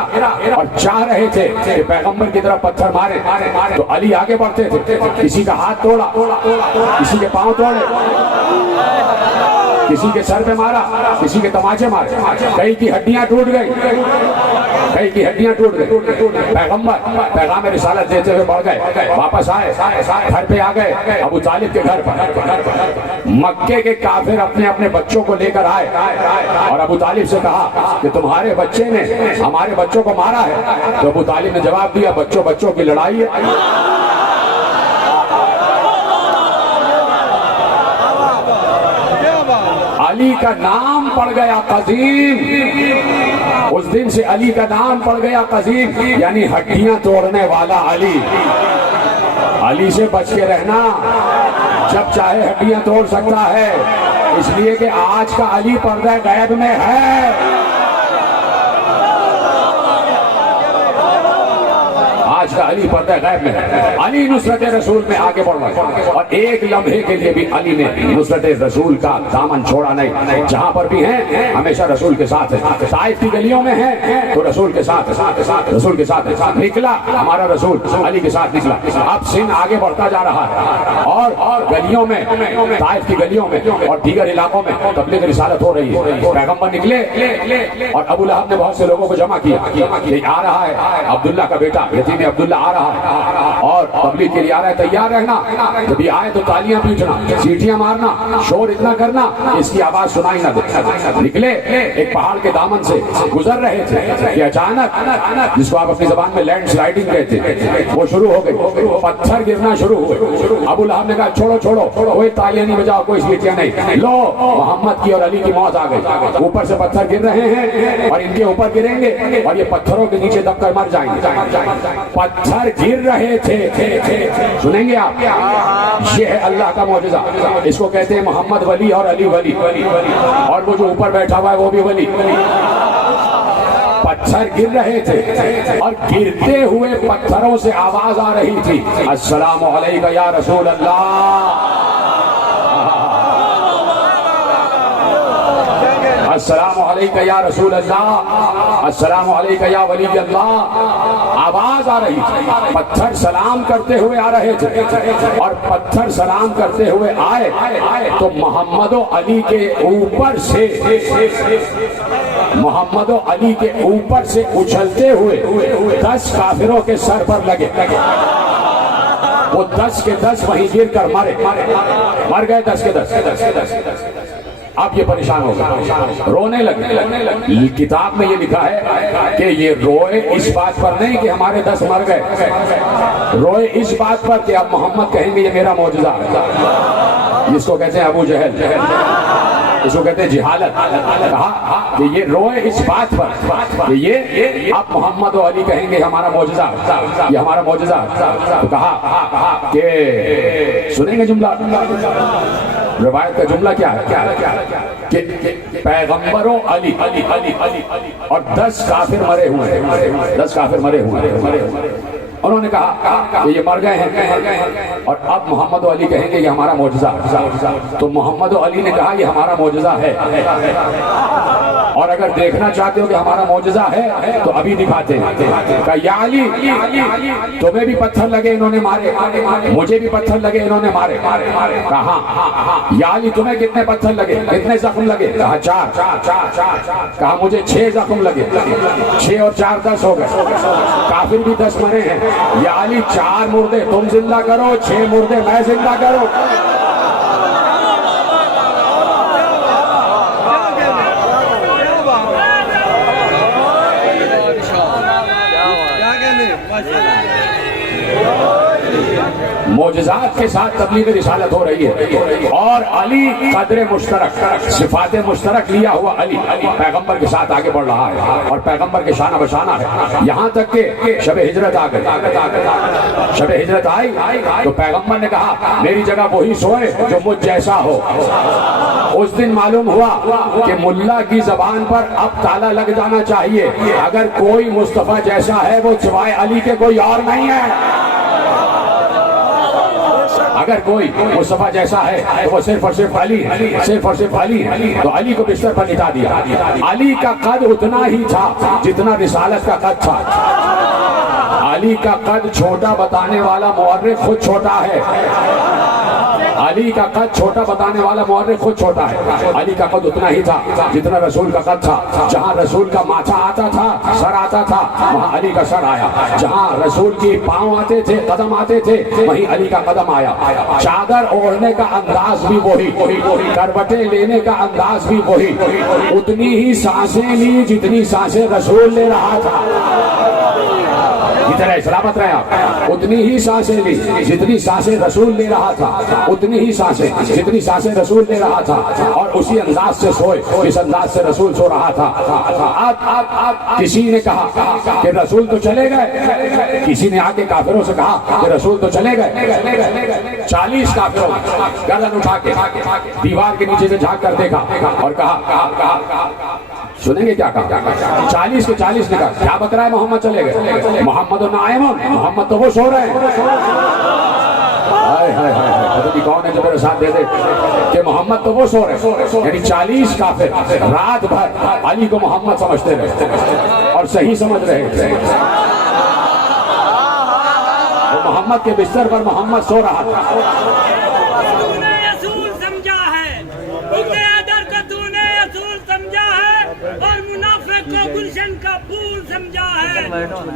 اور چاہ رہے تھے کہ پیغمبر کی طرف پتھر مارے تو علی آگے بڑھتے تھے، کسی کا ہاتھ توڑا، کسی کے پاؤں توڑے، کسی کے سر پہ مارا، کسی کے تماچے مارے، کئی کی ہڈیاں ٹوٹ گئی، کئی کی ہڈیاں ٹوٹ گئی۔ پیغمبر پیغام رسالت دیتے ہوئے بڑھ گئے، واپس آئے، گھر پہ آ گئے ابو طالب کے گھر پر۔ مکے کے کافر اپنے اپنے بچوں کو لے کر آئے اور ابو طالب سے کہا کہ تمہارے بچے نے ہمارے بچوں کو مارا ہے۔ تو ابو طالب نے جواب دیا بچوں کی لڑائی ہے۔ علی کا نام پڑ گیا قدیم، اس دن سے علی کا نام پڑ گیا قدیم، یعنی ہڈیاں توڑنے والا علی۔ علی سے بچ کے رہنا، جب چاہے ہڈیاں توڑ سکتا ہے، اس لیے کہ آج کا علی پردہ غیب میں ہے، آج آج کا علی پردہ غیب میں ہے، علی نصرت رسول میں آگے بڑھ رہا ہے، اور ایک لمحے کے لیے بھی علی نے نصرت رسول کا دامن چھوڑا نہیں، جہاں پر بھی ہیں ہمیشہ رسول کے ساتھ ہے، طائف کی گلیوں میں ہیں تو رسول کے ساتھ رسول کے ساتھ نکلا ہمارا رسول علی کے ساتھ نکلا۔ اب سن آگے بڑھتا جا رہا ہے اور گلیوں میں، طائف کی گلیوں میں اور دیگر علاقوں میں تبلیغ رسالت ہو رہی ہے، پیغمبر نکلے اور ابو لہب نے بہت سے لوگوں کو جمع کیا کہ آ رہا ہے عبداللہ کا بیٹا یتیم عبداللہ آ رہا ہے اور تبلیغ کے لیے آ رہا ہے، تیار رہنا، جب یہ آئے تو تالیاں پیٹنا، سیٹیاں مارنا، شور اتنا کرنا اس کی آواز سنائی نہ دے۔ نکلے ایک پہاڑ کے دامن سے گزر رہے تھے کہ اچانک، جس کو آپ اپنی زبان میں لینڈ سلائڈنگ کہتے ہیں، وہ شروع ہو گئی، پتھر گرنا شروع ہوئے۔ ابو لہب نے کہا چھوڑو چھوڑو، کوئی تالیاں نہیں بجاؤ، کوئی سیٹیاں نہیں، لو محمد کی اور علی کی موت آ گئی، اوپر سے پتھر گر رہے ہیں اور ان کے اوپر گریں گے اور یہ پتھروں کے نیچے دب کر مر جائیں گے۔ پتھر گر رہے تھے، سنیں گے آپ، یہ ہے اللہ کا معجزہ، اس کو کہتے ہیں محمد ولی اور علی ولی، اور وہ جو اوپر بیٹھا ہوا ہے وہ بھی ولی۔ پتھر گر رہے تھے اور گرتے ہوئے پتھروں سے آواز آ رہی تھی، السلام علیکہ یا رسول اللہ، السلام علیکہ یا رسول اللہ، السلام علیکہ یا ولی اللہ۔ آواز آ رہی تھی، پتھر سلام کرتے ہوئے آ رہے تھے، اور پتھر سلام کرتے ہوئے آئے تو محمد و علی کے اوپر سے، محمد و علی کے اوپر سے اچھلتے ہوئے 10 کافروں کے سر پر لگے، وہ 10 کے 10 وہیں گر کر مر گئے، 10 کے 10۔ اب یہ پریشان ہو گئے، رونے لگے۔ کتاب میں یہ لکھا ہے کہ یہ روئے اس بات پر نہیں کہ ہمارے 10 مر گئے، روئے اس بات پر کہ اب محمد کہیں گے یہ میرا معجزہ ہے، جس کو کہتے ہیں ابو جہل، اس کو کہتے ہیں جہالت۔ کہا کہ یہ روئے اس بات پر کہ یہ اب محمد و علی کہیں گے ہمارا معجزہ، یہ ہمارا معجزہ۔ تو کہا کہ سنیں گے جملہ، روایت کا جملہ کیا ہے کہ پیغمبروں علی اور 10 کافر مرے ہوئے ہیں، 10 کافر مرے ہوئے ہیں۔ انہوں نے کہا کہ یہ مر گئے ہیں اور اب محمد و علی کہیں گے یہ ہمارا معجزہ۔ تو محمد و علی نے کہا یہ ہمارا معجزہ ہے، اور اگر دیکھنا چاہتے ہو کہ ہمارا معجزہ ہے تو ابھی دکھاتے ہیں۔ کہا یا علی، تمہیں بھی پتھر لگے انہوں نے مارے، مجھے بھی پتھر لگے انہوں نے مارے۔ کہا یا علی تمہیں کتنے پتھر لگے، کتنے زخم لگے؟ کہا 4۔ کہا مجھے 6 زخم لگے، 6 اور 4 10 ہو گئے، کافر بھی 10 مرے ہیں۔ یا علی 4 مردے تم زندہ کرو، 6 مردے میں زندہ کرو۔ معجزات کے ساتھ تبلیغ رسالت ہو رہی ہے، اور علی قدر مشترک، صفات مشترک لیا ہوا علی پیغمبر کے ساتھ آگے بڑھ رہا ہے اور پیغمبر کے شانہ بشانہ ہے، یہاں تک کہ شب ہجرت آ گئی۔ شب ہجرت آئی تو پیغمبر نے کہا میری جگہ وہی سوئے جو مجھ جیسا ہو۔ اس دن معلوم ہوا کہ ملا کی زبان پر اب تالا لگ جانا چاہیے، اگر کوئی مصطفیٰ جیسا ہے وہ سوائے علی کے کوئی اور نہیں ہے، اگر کوئی مصطفیٰ جیسا ہے تو وہ صرف اور صرف علی ہے، صرف اور صرف علی ہے۔ تو علی کو بستر پر لٹا دیا۔ علی کا قد اتنا ہی تھا جتنا رسالت کا قد تھا۔ علی کا قد چھوٹا بتانے والا مورخ خود چھوٹا ہے، علی کا قد چھوٹا بتانے والا مورخ خود چھوٹا ہے۔ علی کا قد اتنا ہی تھا جتنا رسول کا قد تھا۔ جہاں رسول کا ماتھا آتا تھا، سر آتا تھا، وہاں علی کا سر آیا۔ جہاں رسول کی پاؤں آتے تھے، قدم آتے تھے، وہیں علی کا قدم آیا۔ چادر اوڑھنے کا انداز بھی وہی، کروٹیں لینے کا انداز بھی وہی، اتنی ہی سانسیں لی جتنی سانسیں رسول لے رہا تھا۔ ادھر سلامت رہے آپ، اتنی ہی سانسیں لی جتنی سانسیں رسول لے رہا تھا، اتنی ہی سانسیں جتنی سانسیں رسول لے رہا تھا، اور اسی انداز سے سوئے اس انداز سے رسول سو رہا تھا۔ اب کسی نے کہا کہ رسول تو چلے گئے، کسی نے آ کے کافروں سے کہا کہ رسول تو چلے گئے۔ 40 کافروں گردن اٹھا کے دیوار کے نیچے سے جھانک کر دیکھا اور کہا سنیں گے کیا کہا؟ 40 کے 40 نے کہا کیا بکرا ہے محمد چلے گئے؟ محمد نائم، محمد تو وہ سو رہے ہیں۔ ہائے ہائے ہائے، پتہ نہیں کون ہے جو میرے ساتھ دے دے کہ محمد تو وہ سو رہے ہیں۔ یعنی 40 کافر رات بھر علی کو محمد سمجھتے رہے اور صحیح سمجھ رہے تھے۔ محمد کے بستر پر محمد سو رہا تھا۔ تو نے اصول سمجھا ہے، بغض ادر کا تو نے اصول سمجھا ہے اور منافق کو گلشن کا پھول سمجھا ہے۔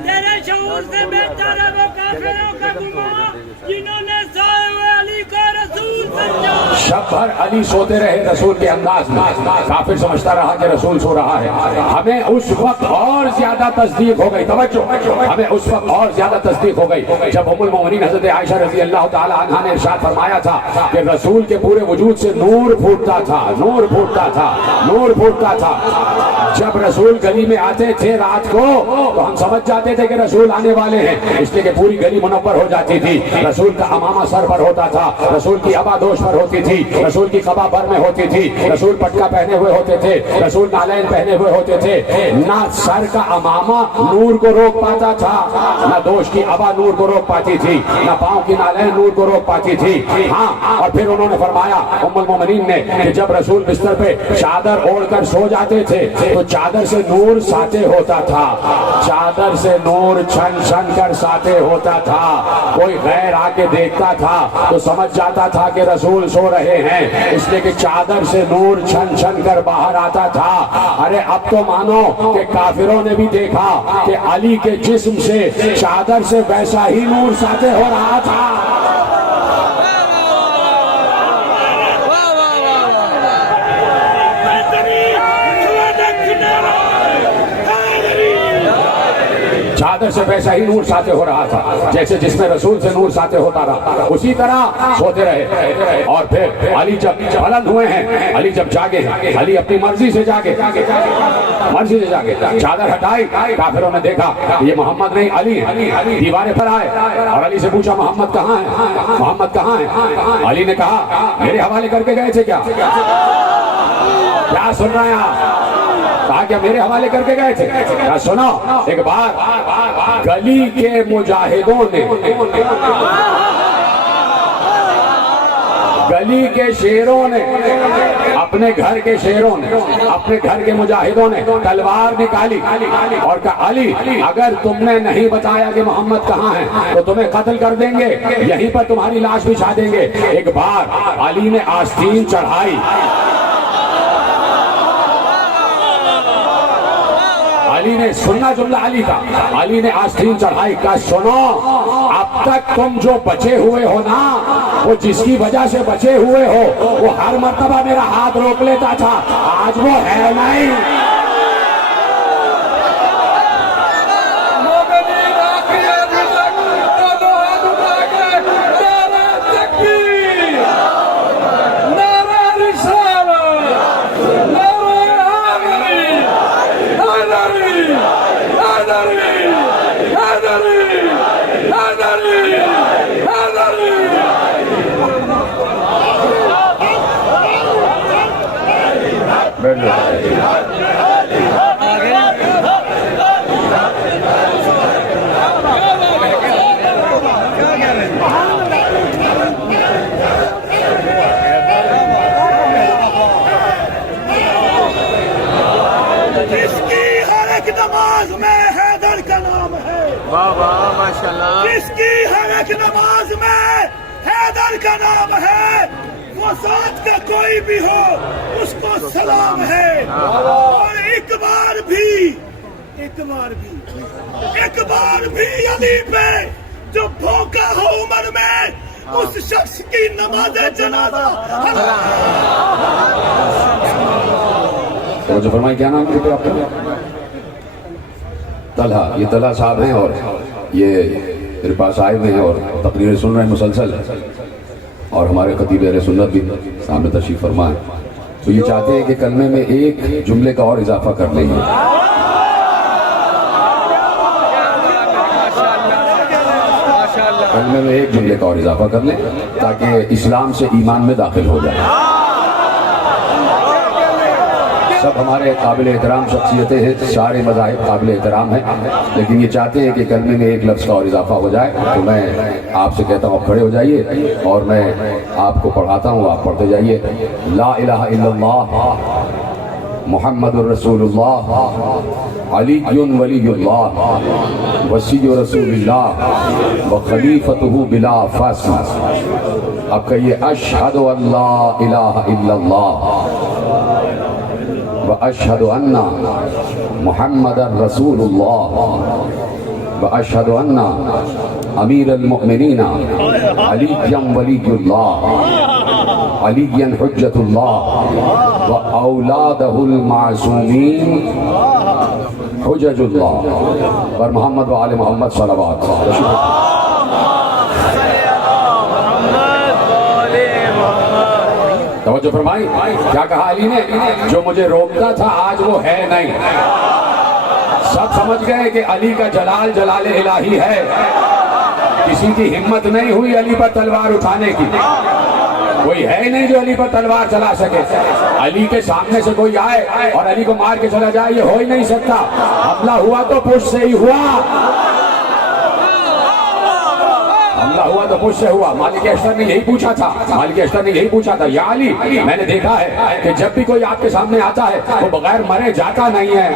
تیرے شعور سے بہتر ہے وہ کافروں کا گمان جنہوں نے سوئے ہوئے علی کو رسول سمجھا۔ شب بھر علی سوتے رہے رسول کے انداز میں، کافر سمجھتا رہا کہ رسول سو رہا ہے۔ ہمیں اس وقت اور زیادہ تصدیق ہو گئی، توجہ، ہمیں اس وقت اور زیادہ تصدیق ہو گئی جب ام المومنین حضرت عائشہ رضی اللہ تعالی عنہا نے ارشاد فرمایا تھا کہ رسول کے پورے وجود سے نور پھوٹتا تھا، نور پھوٹتا تھا، نور پھوٹتا تھا۔ جب رسول گلی میں آتے تھے رات کو تو ہم سمجھ جاتے تھے کہ رسول آنے والے ہیں، اس لیے کہ پوری گلی منور ہو جاتی تھی۔ رسول کا امامہ سر پر ہوتا تھا، رسول کی ابا دوش پر ہوتی تھی، رسول کی قبا پر میں ہوتی تھی، رسول پٹکا پہنے ہوئے ہوتے تھے، رسول نالین پہنے ہوئے ہوتے تھے۔ نہ سر کا امامہ نور کو روک پاتا تھا، نہ دوش کی ابا نور کو روک پاتی تھی، نہ پاؤں کی نالین نور کو روک پاتی تھی۔ ہاں، اور پھر انہوں نے فرمایا ام المومنین نے کہ جب رسول بستر پہ چادر اوڑھ کر سو جاتے تھے تو چادر سے نور ساطع ہوتا تھا، چادر سے نور چھن چھن کر ساطع ہوتا تھا۔ کوئی غیر آ کے دیکھتا تھا تو سمجھ جاتا تھا کہ رسول سو رہے ہیں، اس لیے کہ چادر سے نور چھن چھن کر باہر آتا تھا۔ ارے اب تو مانو کہ کافروں نے بھی دیکھا کہ علی کے جسم سے چادر سے ویسا ہی نور ساطع ہو رہا تھا۔ چادر سے ویسا ہی نور ساطع ہو رہا تھا جیسے جس میں رسول سے نور ساطع ہوتا رہا، اسی طرح سوتے رہے۔ اور پھر علی جب بلند ہوئے ہیں، علی جب جاگے، علی اپنی مرضی سے جاگے، مرضی سے جاگے، چادر ہٹائی، کافروں نے دیکھا یہ محمد نہیں علی ہے، دیوانے پر آئے اور علی سے پوچھا محمد کہاں ہے، محمد کہاں ہے؟ علی نے کہا میرے حوالے کر کے گئے تھے کیا؟ کیا سن رہے ہیں آپ؟ کہا کہ میرے حوالے کر کے گئے تھے۔ کیا سنو ایک بار گلی کے مجاہدوں نے، گلی کے شیروں نے، اپنے گھر کے شیروں نے، اپنے گھر کے مجاہدوں نے تلوار نکالی اور کہا علی اگر تم نے نہیں بتایا کہ محمد کہاں ہے تو تمہیں قتل کر دیں گے، یہیں پر تمہاری لاش بچھا دیں گے۔ ایک بار علی نے آستین چڑھائی، علی نے سننا جملہ علی کا، علی نے آستین چڑھائی، کہا سنو اب تک تم جو بچے ہوئے ہو نا، وہ جس کی وجہ سے بچے ہوئے ہو وہ ہر مرتبہ میرا ہاتھ روک لیتا تھا، آج وہ ہے نہیں۔ نماز میں حیدر کا نام ہے، واہ واہ ماشاءاللہ، جس کی ہر ایک نماز میں حیدر کا نام ہے، وہ ذات کا کوئی بھی ہو اس کو سلام ہے۔ اور ایک بار بھی علی پہ جو بھوکا ہو عمر میں اس شخص کی نماز جنازہ۔ جو فرمائے کیا نام ہے آپ کا؟ طلحہ، یہ طلحہ صاحب ہیں اور یہ میرے پاس آئے ہوئے ہیں اور تقریریں سن رہے ہیں مسلسل، اور ہمارے خطیب اہل سنت بھی سامنے تشریف فرما ہے، تو یہ چاہتے ہیں کہ کلمے میں ایک جملے کا اور اضافہ کر لیں گے۔ کلمے میں ایک جملے کا اور اضافہ کر لیں تاکہ اسلام سے ایمان میں داخل ہو جائے۔ سب ہمارے قابل احترام شخصیتیں ہیں، سارے مذاہب قابل احترام ہیں، لیکن یہ چاہتے ہیں کہ کلمے میں ایک لفظ کا اور اضافہ ہو جائے، تو میں آپ سے کہتا ہوں آپ کھڑے ہو جائیے اور میں آپ کو پڑھاتا ہوں، آپ پڑھتے جائیے۔ لا الہ الا اللہ محمد الرسول اللہ علی ولی اللہ وصی رسول اللہ وخلیفتہ بلا فصل۔ اب کہیے اشہد ان لا الہ الا اللہ واشہد ان محمد الرسول اللہ واشہد ان امیر المؤمنین علی ولی اللہ علی حجت اللہ و اولادہ المعصومین حجج اللہ اور محمد و آل محمد صلوات۔ توجہ فرمائی، کیا کہا علی نے؟ جو مجھے روکتا تھا آج وہ ہے نہیں۔ سب سمجھ گئے کہ علی کا جلال جلال الہی ہے، کسی کی ہمت نہیں ہوئی علی پر تلوار اٹھانے کی، کوئی ہے نہیں جو علی پر تلوار چلا سکے۔ علی کے سامنے سے کوئی آئے اور علی کو مار کے چلا جائے، یہ ہو ہی نہیں سکتا۔ حملہ ہوا تو پشت سے ہی ہوا، حملہ ہوا تو پشت سے ہوا۔ مالک اشتر نے یہی پوچھا تھا، مالک اشتر نے یہی پوچھا تھا، یا علی میں نے دیکھا ہے کہ جب بھی کوئی آپ کے سامنے آتا ہے وہ بغیر مرے جاتا نہیں ہے،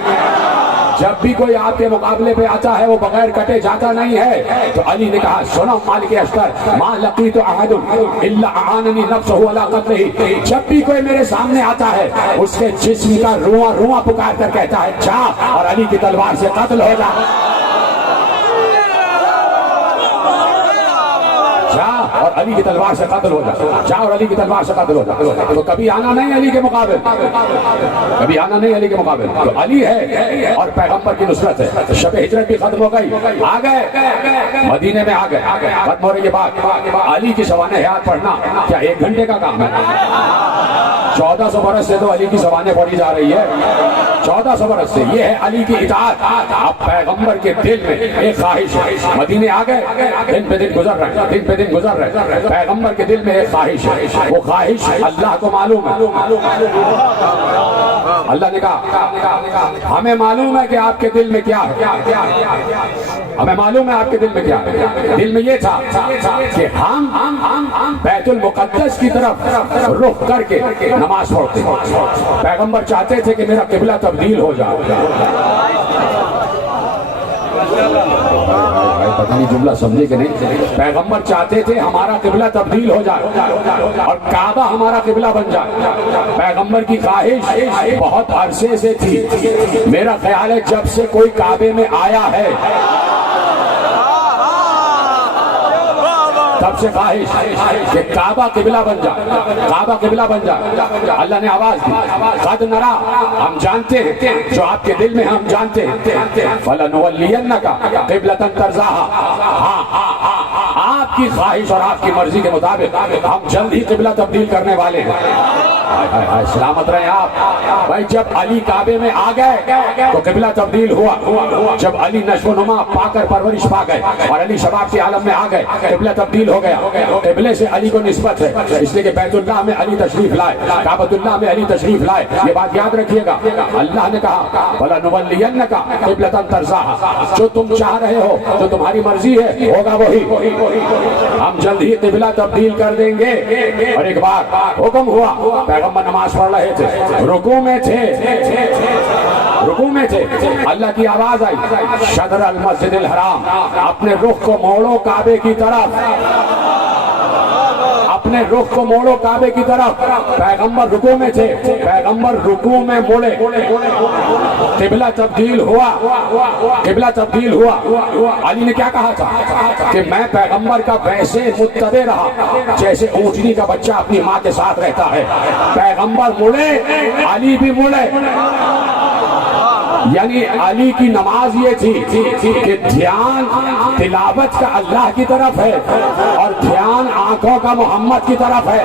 جب بھی کوئی آپ کے مقابلے پہ آتا ہے وہ بغیر کٹے جاتا نہیں ہے۔ تو علی نے کہا سنو مالک اشتر، ما لقیت احد الا اعاننی نفسہ علی قتلہ، جب بھی کوئی میرے سامنے آتا ہے اس کے جسم کا رواں رواں پکار کر کہتا ہے جا اور علی کی تلوار سے قتل ہو جا، جا اور علی کی تلوار سے قتل ہو جا، جا اور علی کی تلوار سے قتل ہو جا۔ تو کبھی آنا نہیں علی کے مقابل، کبھی آنا نہیں علی کے مقابل۔ تو علی ہے اور پیغمبر کی نصرت ہے۔ شب ہجرت بھی ختم ہو گئی، آ گئے مدینے میں، آ گئے، ختم ہو رہی ہے بات۔ علی کی سوانح حیات پڑھنا کیا ایک گھنٹے کا کام ہے؟ 1400 برس سے تو علی کی زبانیں پڑھی جا رہی ہے، 1400 برس سے۔ یہ ہے علی کی اطاعت۔ اب پیغمبر کے دل میں ایک خواہش ہے، مدینے آ گئے، دن پہ دن گزر رہے، دن پہ دن گزر رہے، پیغمبر کے دل میں ایک خواہش ہے، وہ خواہش اللہ کو معلوم ہے۔ اللہ نے کہا ہمیں معلوم ہے کہ آپ کے دل میں کیا ہے، ہمیں معلوم ہے آپ کے دل میں کیا ہے۔ دل میں یہ تھا کہ ہم بیت المقدس کی طرف رخ کر کے نماز پڑھتے، پیغمبر چاہتے تھے کہ میرا قبلہ تبدیل ہو جائے۔ پتہ نہیں جملہ سمجھے کہ نہیں، پیغمبر چاہتے تھے ہمارا قبلہ تبدیل ہو جائے اور کعبہ ہمارا قبلہ بن جائے۔ پیغمبر کی خواہش بہت عرصے سے تھی، میرا خیال ہے جب سے کوئی کعبے میں آیا ہے تب سے خواہش کہ کعبہ قبلہ بن جائے، کعبہ قبلہ بن جائے۔ اللہ نے آواز دی قد نرا، ہم جانتے ہیں جو آپ کے دل میں ہم جانتے ہیں، فَلَنُوَلِّيَنَّكَ قِبْلَةً تَرْضَاهَا، آپ کی خواہش اور آپ کی مرضی کے مطابق ہم جلد ہی قبلہ تبدیل کرنے والے ہیں۔ سلامت رہے آپ بھائی، جب علی کعبے میں آ گئے تو قبلہ تبدیل ہوا، جب علی نشو و نما پا کر پرورش پا گئے اور علی شباب کے عالم میں آ گئے، قبلہ تبدیل ہو گیا۔ قبلے سے علی کو نسبت ہے، اس لیے کہ بیت اللہ میں علی تشریف لائے، کعبۃ اللہ میں علی تشریف لائے، یہ بات یاد رکھیے گا۔ اللہ نے کہا وَلَنُوَلِّيَنَّكَ قِبْلَةً تَرْضَاهَا، جو تم چاہ رہے ہو، جو تمہاری مرضی ہے ہوگا وہی، ہم جلد ہی قبلہ تبدیل کر دیں گے۔ اور ایک بار حکم ہوا، پیغمبر نماز پڑھ رہے تھے، رکوع میں تھے، رکوع میں تھے، اللہ کی آواز آئی شطر المسجد الحرام، اپنے رخ کو موڑو کعبے کی طرف، اپنے رخ کو موڑو کعبے کی طرف۔ پیغمبر رکوع میں تھے، پیغمبر رکوع میں مڑے، قبلہ تبدیل ہوا، قبلہ تبدیل ہوا۔ علی نے کیا کہا تھا کہ میں پیغمبر کا ویسے متبع رہا جیسے اونٹنی کا بچہ اپنی ماں کے ساتھ رہتا ہے۔ پیغمبر مڑے، علی بھی مڑے، یعنی علی کی نماز یہ تھی کہ دھیان تلاوت کا اللہ کی طرف ہے اور دھیان آنکھوں کا محمد کی طرف ہے۔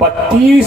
32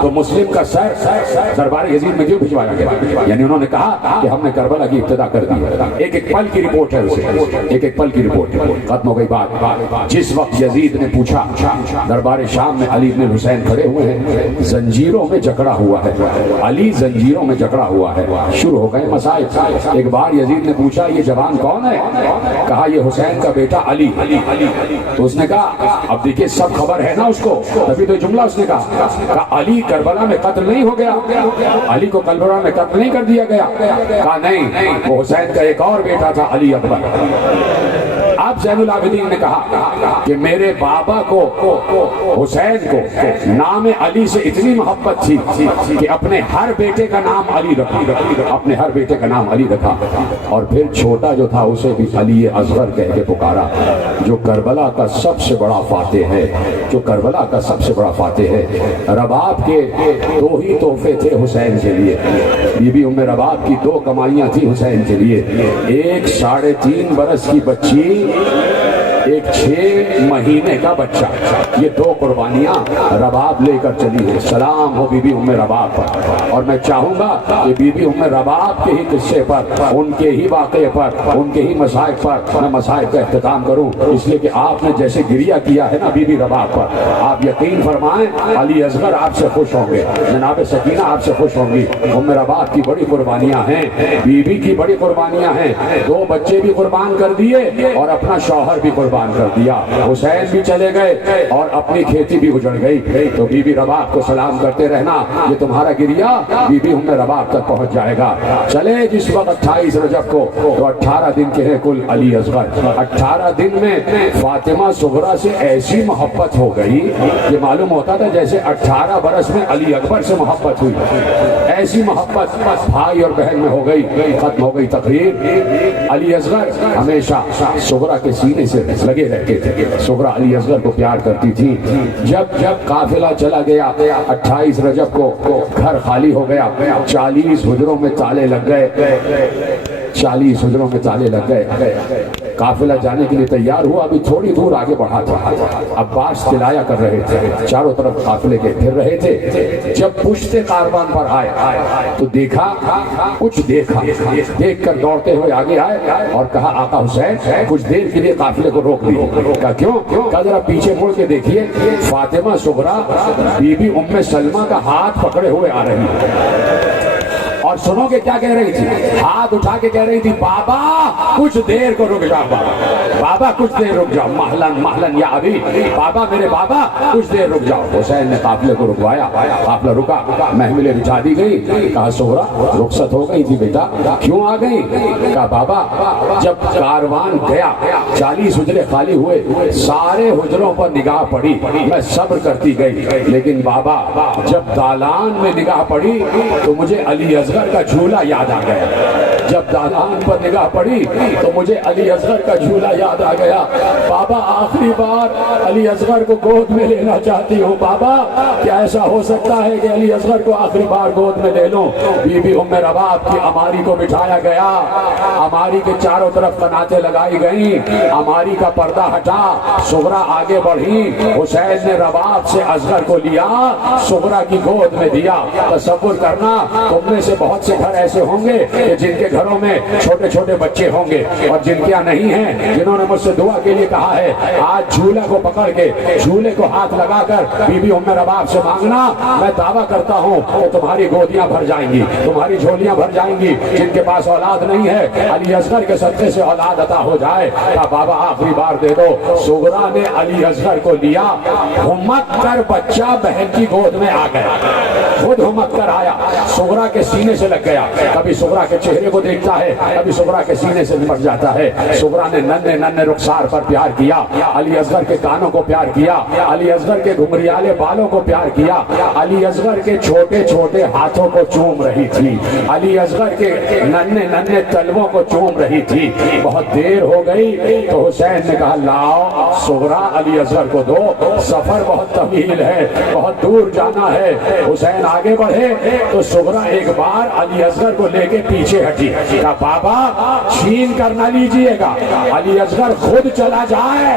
تو مسلم کا سر دربار یزید میں کیوں بھجوایا گیا؟ یعنی انہوں نے کہا کہ ہم نے کربلا کی ابتدا کر دی. ایک ایک پل کی رپورٹ ہے اسے, ایک ایک پل کی رپورٹ. ختم ہو گئی بات. جس وقت یزید نے پوچھا, دربار شام میں علی بن حسین کھڑے ہوئے ہیں, زنجیروں میں جکڑا ہوا ہے, علی زنجیروں میں جکڑا ہوا ہے. شروع ہو گئے مسائل. ایک بار یزید نے پوچھا یہ جوان کون ہے؟ کہا یہ حسین کا بیٹا علی. تو اس نے کہا اب دیکھیے سب خبر ہے نا اس کو, تبھی تو جملہ اس نے کہا علی کربلا میں قتل نہیں ہو گیا, علی کو کربلا میں قتل نہیں کر دیا گیا. کہا نہیں, وہ حسین کا ایک اور بیٹا تھا علی اکبر. اب زین العابدین نے کہا کہ میرے بابا کو حسین کو نام علی سے اتنی محبت تھی کہ اپنے ہر بیٹے کا نام علی رکھا, اپنے ہر بیٹے کا نام علی رکھا. اور پھر چھوٹا جو تھا اسے بھی علی اصغر کہہ کے پکارا, جو کربلا کا سب سے بڑا فاتح ہے, جو کربلا کا سب سے بڑا فاتح ہے. رباب کے دو ہی تحفے تھے حسین کے لیے. بی بی ام رباب کی دو کمائیاں تھی حسین کے لیے, ایک 3.5 برس کی بچی, ایک 6 مہینے کا بچہ. یہ دو قربانیاں رباب لے کر چلی ہیں. سلام ہو بی بی ام رباب پر. اور میں چاہوں گا کہ بی بی ام رباب کے ہی قصے پر, ان کے ہی واقعے پر, ان کے ہی مصائب پر میں مصائب کا اختتام کروں, اس لیے کہ آپ نے جیسے گریہ کیا ہے نا بی بی رباب پر, آپ یقین فرمائیں علی اصغر آپ سے خوش ہوں گے, جناب سکینہ آپ سے خوش ہوں گی. ام رباب کی بڑی قربانیاں ہیں, بی بی کی بڑی قربانیاں ہیں. 2 بچے بھی قربان کر دیے اور اپنا شوہر بھی قربان کر دیا. حسین بھی چلے گئے اور اپنی کھیتی بھی اجڑ گئی. تو بی بی رباب کو سلام کرتے رہنا, یہ تمہارا گریہ بی بی ام رباب تک پہنچ جائے گا. چلے جس وقت 28 رجب کو, تو 18 دن کے ہیں کل علی اصغر. 18 دن میں فاطمہ صغرا سے ایسی محبت ہو گئی کہ معلوم ہوتا تھا جیسے 18 برس میں علی اکبر سے محبت ہوئی. ایسی محبت بھائی اور بہن میں ہو گئی. ختم ہو گئی تقریر. علی اصغر ہمیشہ صغرا کے سینے سے لگے رہتے تھے. صغرا علی اصغر کو پیار کرتی تھی. جب قافلہ چلا گیا 28 رجب کو, گھر خالی ہو گیا, 40 حجروں میں تالے لگ گئے, 40 حجروں میں تالے لگ گئے. قافلہ جانے کے لیے تیار ہوا, ابھی تھوڑی دور آگے بڑھا تھا. عباس تلایا کر رہے تھے, چاروں طرف قافلے کے پھر رہے تھے. جب پشتے کاروان پر آئے تو دیکھا, کچھ دیکھا, دیکھ کر دوڑتے ہوئے آگے آئے اور کہا آقا حسین کچھ دیر کے لیے قافلے کو روک دیجیے. کہا کیوں؟ کہا ذرا پیچھے مڑ کے دیکھیے, فاطمہ صغرا بی بی ام سلمہ کا ہاتھ پکڑے ہوئے آ رہی ہے. اور سنو کہ کیا کہہ رہی تھی, ہاتھ اٹھا کے کہہ رہی تھی بابا کچھ دیر کو رک جاؤ, بابا کچھ دیر رک جاؤ, محلن محلن یا ابھی, بابا میرے بابا کچھ دیر رک جاؤ. حسین نے قافلے کو رکوایا, قافلہ رکا, محملیں بچھا دی گئی. کہا صغرا رخصت ہو گئی تھی بیٹا, کیوں آ گئی؟ کہا بابا جب کاروان گیا 40 حجرے خالی ہوئے, سارے حجروں پر نگاہ پڑی, میں صبر کرتی گئی, لیکن بابا جب دالان میں نگاہ پڑی تو مجھے علی اصغر کا جھولا یاد آ گیا. جب دالان پر نگاہ پڑی تو مجھے علی اصغر کا جھولا یاد آ گیا. بابا آخری بار علی اصغر کو گود میں لینا چاہتی ہوں. بابا کیا ایسا ہو سکتا ہے کہ علی اصغر کو آخری بار گود میں لے لوں؟ بی بی ام رباب کی عماری کو بٹھایا گیا, عماری کے چاروں طرف قناتیں لگائی گئیں, عماری کا پردہ ہٹا, صغرا آگے بڑھی. حسین نے رباب سے اصغر کو لیا, صغرا کی گود میں دیا. تصور کرنا تم میں سے بہت سے گھر ایسے ہوں گے کہ جن کے گھروں میں چھوٹے چھوٹے بچے ہوں گے, اور جن کے نہیں ہیں, جنہوں نے مجھ سے دعا کے لیے کہا ہے آج جھولے کو پکڑ کے, جھولے کو ہاتھ لگا کر بی بی ام رباب سے مانگنا. میں دعویٰ کرتا ہوں کہ تمہاری گودیاں بھر جائیں گی, تمہاری جھولیاں بھر جائیں گی. جن کے پاس اولاد نہیں ہے علی اصغر کے صدقے سے اولاد عطا ہو جائے. کہا بابا آخری بار دے دو. صغرا نے علی اصغر کو لیا, ہمت کر بچہ بہن کی گود میں آ گیا, خود ہمت کر آیا, صغرا کے سینے سے لگ گیا. کبھی صغرا کے چہرے کو دیکھتا ہے, کبھی صغرا کے سینے سے نمٹ جاتا ہے. صغرا نے ننھے ننھے رخسار پر پیار کیا, علی اصغر کے کانوں کو پیار کیا, علی اصغر کے گھمریالے بالوں کو پیار کیا, علی اصغر کے چھوٹے چھوٹے ہاتھوں کو چوم رہی تھی, علی اصغر کے ننھے ننھے تلووں کو چوم رہی تھی. بہت دیر ہو گئی تو حسین نے کہا لاؤ صغرا علی اصغر کو دو, سفر بہت طویل ہے, بہت دور جانا ہے. حسین آگے بڑھے تو صغرا ایک بار علی اصغر کو لے کے پیچھے ہٹی. کہا بابا چھین کر نہ لیجئے گا, علی اصغر خود چلا جائے.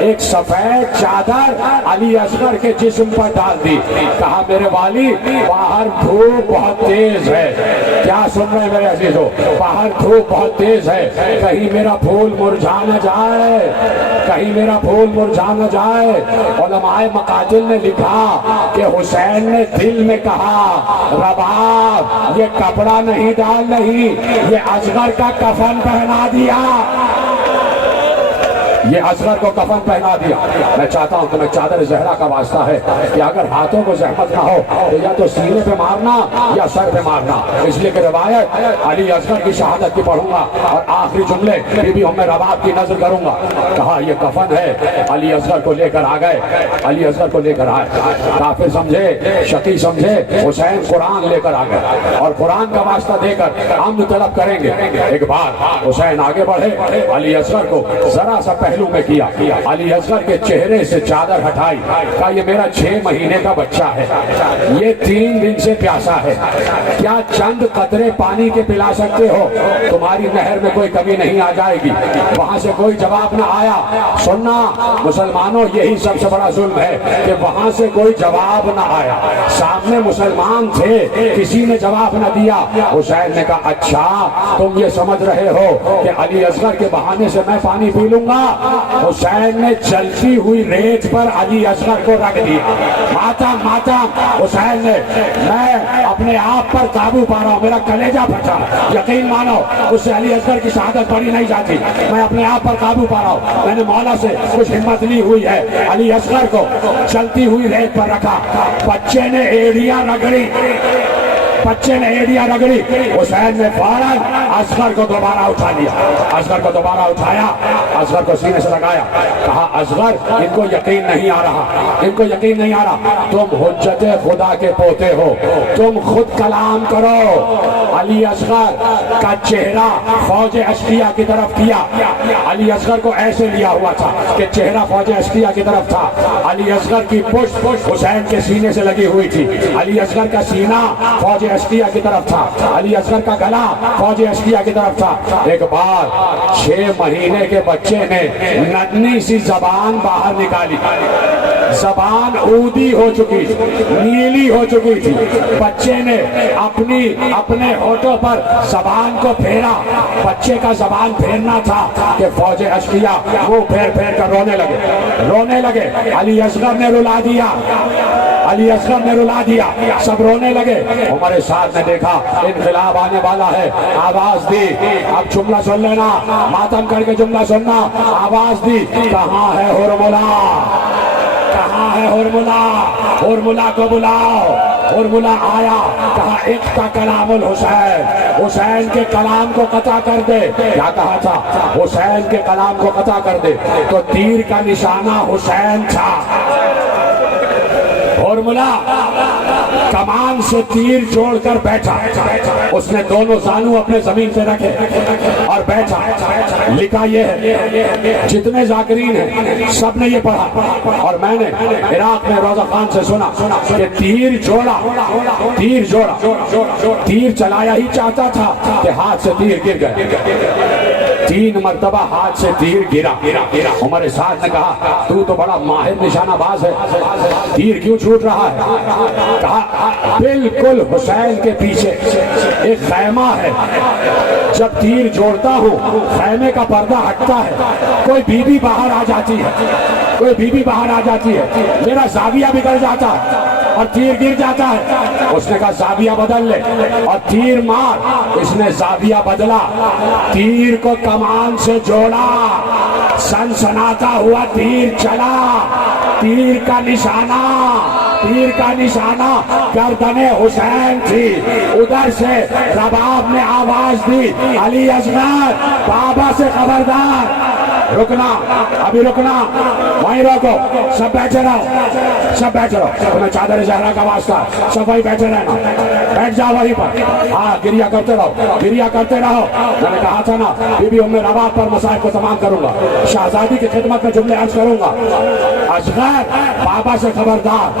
ایک سفید چادر علی اصغر کے جسم پر ڈال دی. کہا میرے والی باہر دھوپ بہت تیز ہے. کیا سن رہے ہیں میرے عزیزو؟ باہر دھوپ بہت تیز ہے, کہیں میرا پھول مرجھا نہ جائے, کہیں میرا پھول مرجھا نہ جائے. علماء مقاتل نے لکھا کہ حسین نے دل میں کہا رباب یہ کپڑا نہیں ڈال رہی, یہ اصغر کا کفن پہنا دیا, یہ اصغر کو کفن پہنا دیا. میں چاہتا ہوں تمہیں چادر زہرا کا واسطہ ہے کہ اگر ہاتھوں کو زحمت نہ ہو تو یا تو سینے پہ مارنا یا سر پہ مارنا. اس لیے کہ روایت علی اصغر کی شہادت کی پڑھوں گا اور آخری جملے بی بی ام رباب کی نظر کروں گا. کہا یہ کفن ہے. علی اصغر کو لے کر آ گئے, علی اصغر کو لے کر آئے. کافر سمجھے, شقی سمجھے, حسین قرآن لے کر آ گئے اور قرآن کا واسطہ دے کر امن طلب کریں گے. ایک بار حسین آگے بڑھے, علی اصغر کو ذرا سا پہلو میں کیا. علی اصغر کے چہرے سے چادر ہٹائی. کہا یہ میرا 6 مہینے کا بچہ ہے, یہ 3 دن سے پیاسا ہے, کیا چند قطرے پانی کے پلا سکتے ہو؟ تمہاری نہر میں کوئی کمی نہیں آ جائے گی. وہاں سے کوئی جواب نہ آیا. سننا مسلمانوں, یہی سب سے بڑا ظلم ہے کہ وہاں سے کوئی جواب نہ آیا. سامنے مسلمان تھے, کسی نے جواب نہ دیا. حسین نے کہا اچھا تم یہ سمجھ رہے ہو کہ علی اصغر کے بہانے سے میں پانی پی لوں گا؟ حسین نے جلتی ہوئی ریت پر علی اصغر کو رکھ دیا. ماتم ماتم. حسین نے, میں اپنے آپ پر قابو پا رہا ہوں, میرا کلیجہ پھٹا. یقین مانو اس سے علی اصغر کی شہادت پڑی نہیں جاتی. میں اپنے آپ پر قابو پا رہا ہوں. میں نے مولا سے کچھ ہمت لی ہوئی ہے. علی اصغر کو چلتی ہوئی ریت پر رکھا. بچے نے ایڑیاں رگڑی, بچے نے ایڑیاں رگڑی. حسین نے فوراً اصغر کو دوبارہ اٹھا لیا, اصغر کو دوبارہ اٹھایا, اصغر کو سینے سے لگایا. کہا اصغر ان کو یقین نہیں آ رہا, ان کو یقین نہیں آ رہا. تم حجت خدا کے پوتے ہو, تم خود کلام کرو. علی اصغر کا چہرہ فوج اشقیہ کی طرف کیا. علی اصغر کو ایسے لیا ہوا تھا کہ چہرہ فوج اشقیہ کی طرف تھا. علی اصغر کی پشت حسین کے سینے سے لگی ہوئی تھی. علی اصغر کا سینہ فوج اشقیہ کی طرف تھا. علی اصغر کا گلا فوج اشقیہ کی طرف تھا. ایک بار 6 مہینے کے بچے نے ننھی سی زبان باہر نکالی. زبان اودی ہو چکی, نیلی ہو چکی تھی. بچے نے اپنے ہونٹوں پر زبان کو پھیرا. بچے کا زبان پھیرنا تھا کہ فوج اشقیہ وہ پھیر کر رونے لگے. علی اصغر نے رلا دیا, علی اصغر نے رلا دیا. سب رونے لگے. عمر سعد نے دیکھا انقلاب آنے والا ہے, آواز دی. اب جملہ سن لینا, ماتم کر کے جملہ سننا. آواز دی, کہاں ہے ہرملا, کہاں ہے ہرملا, ہرملا کو بلاؤ. ہرملا آیا. کہا اقطع کلام الحسین, حسین کے کلام کو قطع کر دے. کیا کہا تھا؟ حسین کے کلام کو قطع کر دے. تو تیر کا نشانہ حسین تھا. ہرملا کمان سے تیر جوڑ کر بیٹھا. اس نے دونوں زانو اپنے زمین پہ رکھے اور بیٹھا. لکھا یہ ہے, جتنے ذاکرین ہیں سب نے یہ پڑھا اور میں نے عراق میں روزہ خان سے سنا کہ تیر جوڑا, تیر جوڑا. تیر چلایا ہی چاہتا تھا کہ ہاتھ سے تیر گر گیا. 3 مرتبہ ہاتھ سے تیر گرا. عمر سعد نے کہا تو بڑا ماہر نشانہ باز ہے, تیر کیوں چھوٹ رہا ہے؟ کہا بالکل حسین کے پیچھے ایک خیمہ ہے. جب تیر جوڑتا ہوں خیمے کا پردہ ہٹتا ہے, کوئی بی بی باہر آ جاتی ہے, کوئی بی بی باہر آ جاتی ہے, میرا زاویہ بگڑ جاتا ہے اور تیر گر جاتا ہے. اس نے کہا زاویہ بدل لے اور تیر مار. اس نے زاویہ بدلا, تیر کو کمان سے جوڑا, سنسناتا ہوا تیر چلا. تیر کا نشانہ, تیر کا نشانہ گردن حسین تھی. ادھر سے رباب نے آواز دی, علی اصغر بابا سے خبردار. رکنا, ابھی رکنا, وہیں روکو, سب بیٹھے رہو, سب بیٹھے رہو. تمہیں چادر زہرا کا واسطہ, سب وہیں بیٹھے رہنا, بیٹھ جاؤ وہیں پر. ہاں گریا کرتے رہو, گریا کرتے رہو. میں نے کہا تھا نا بی بی ام رباب پر مسائل کو تمام کروں گا, شہزادی کی خدمت میں جملے عرض کروں گا. اصغر بابا سے خبردار,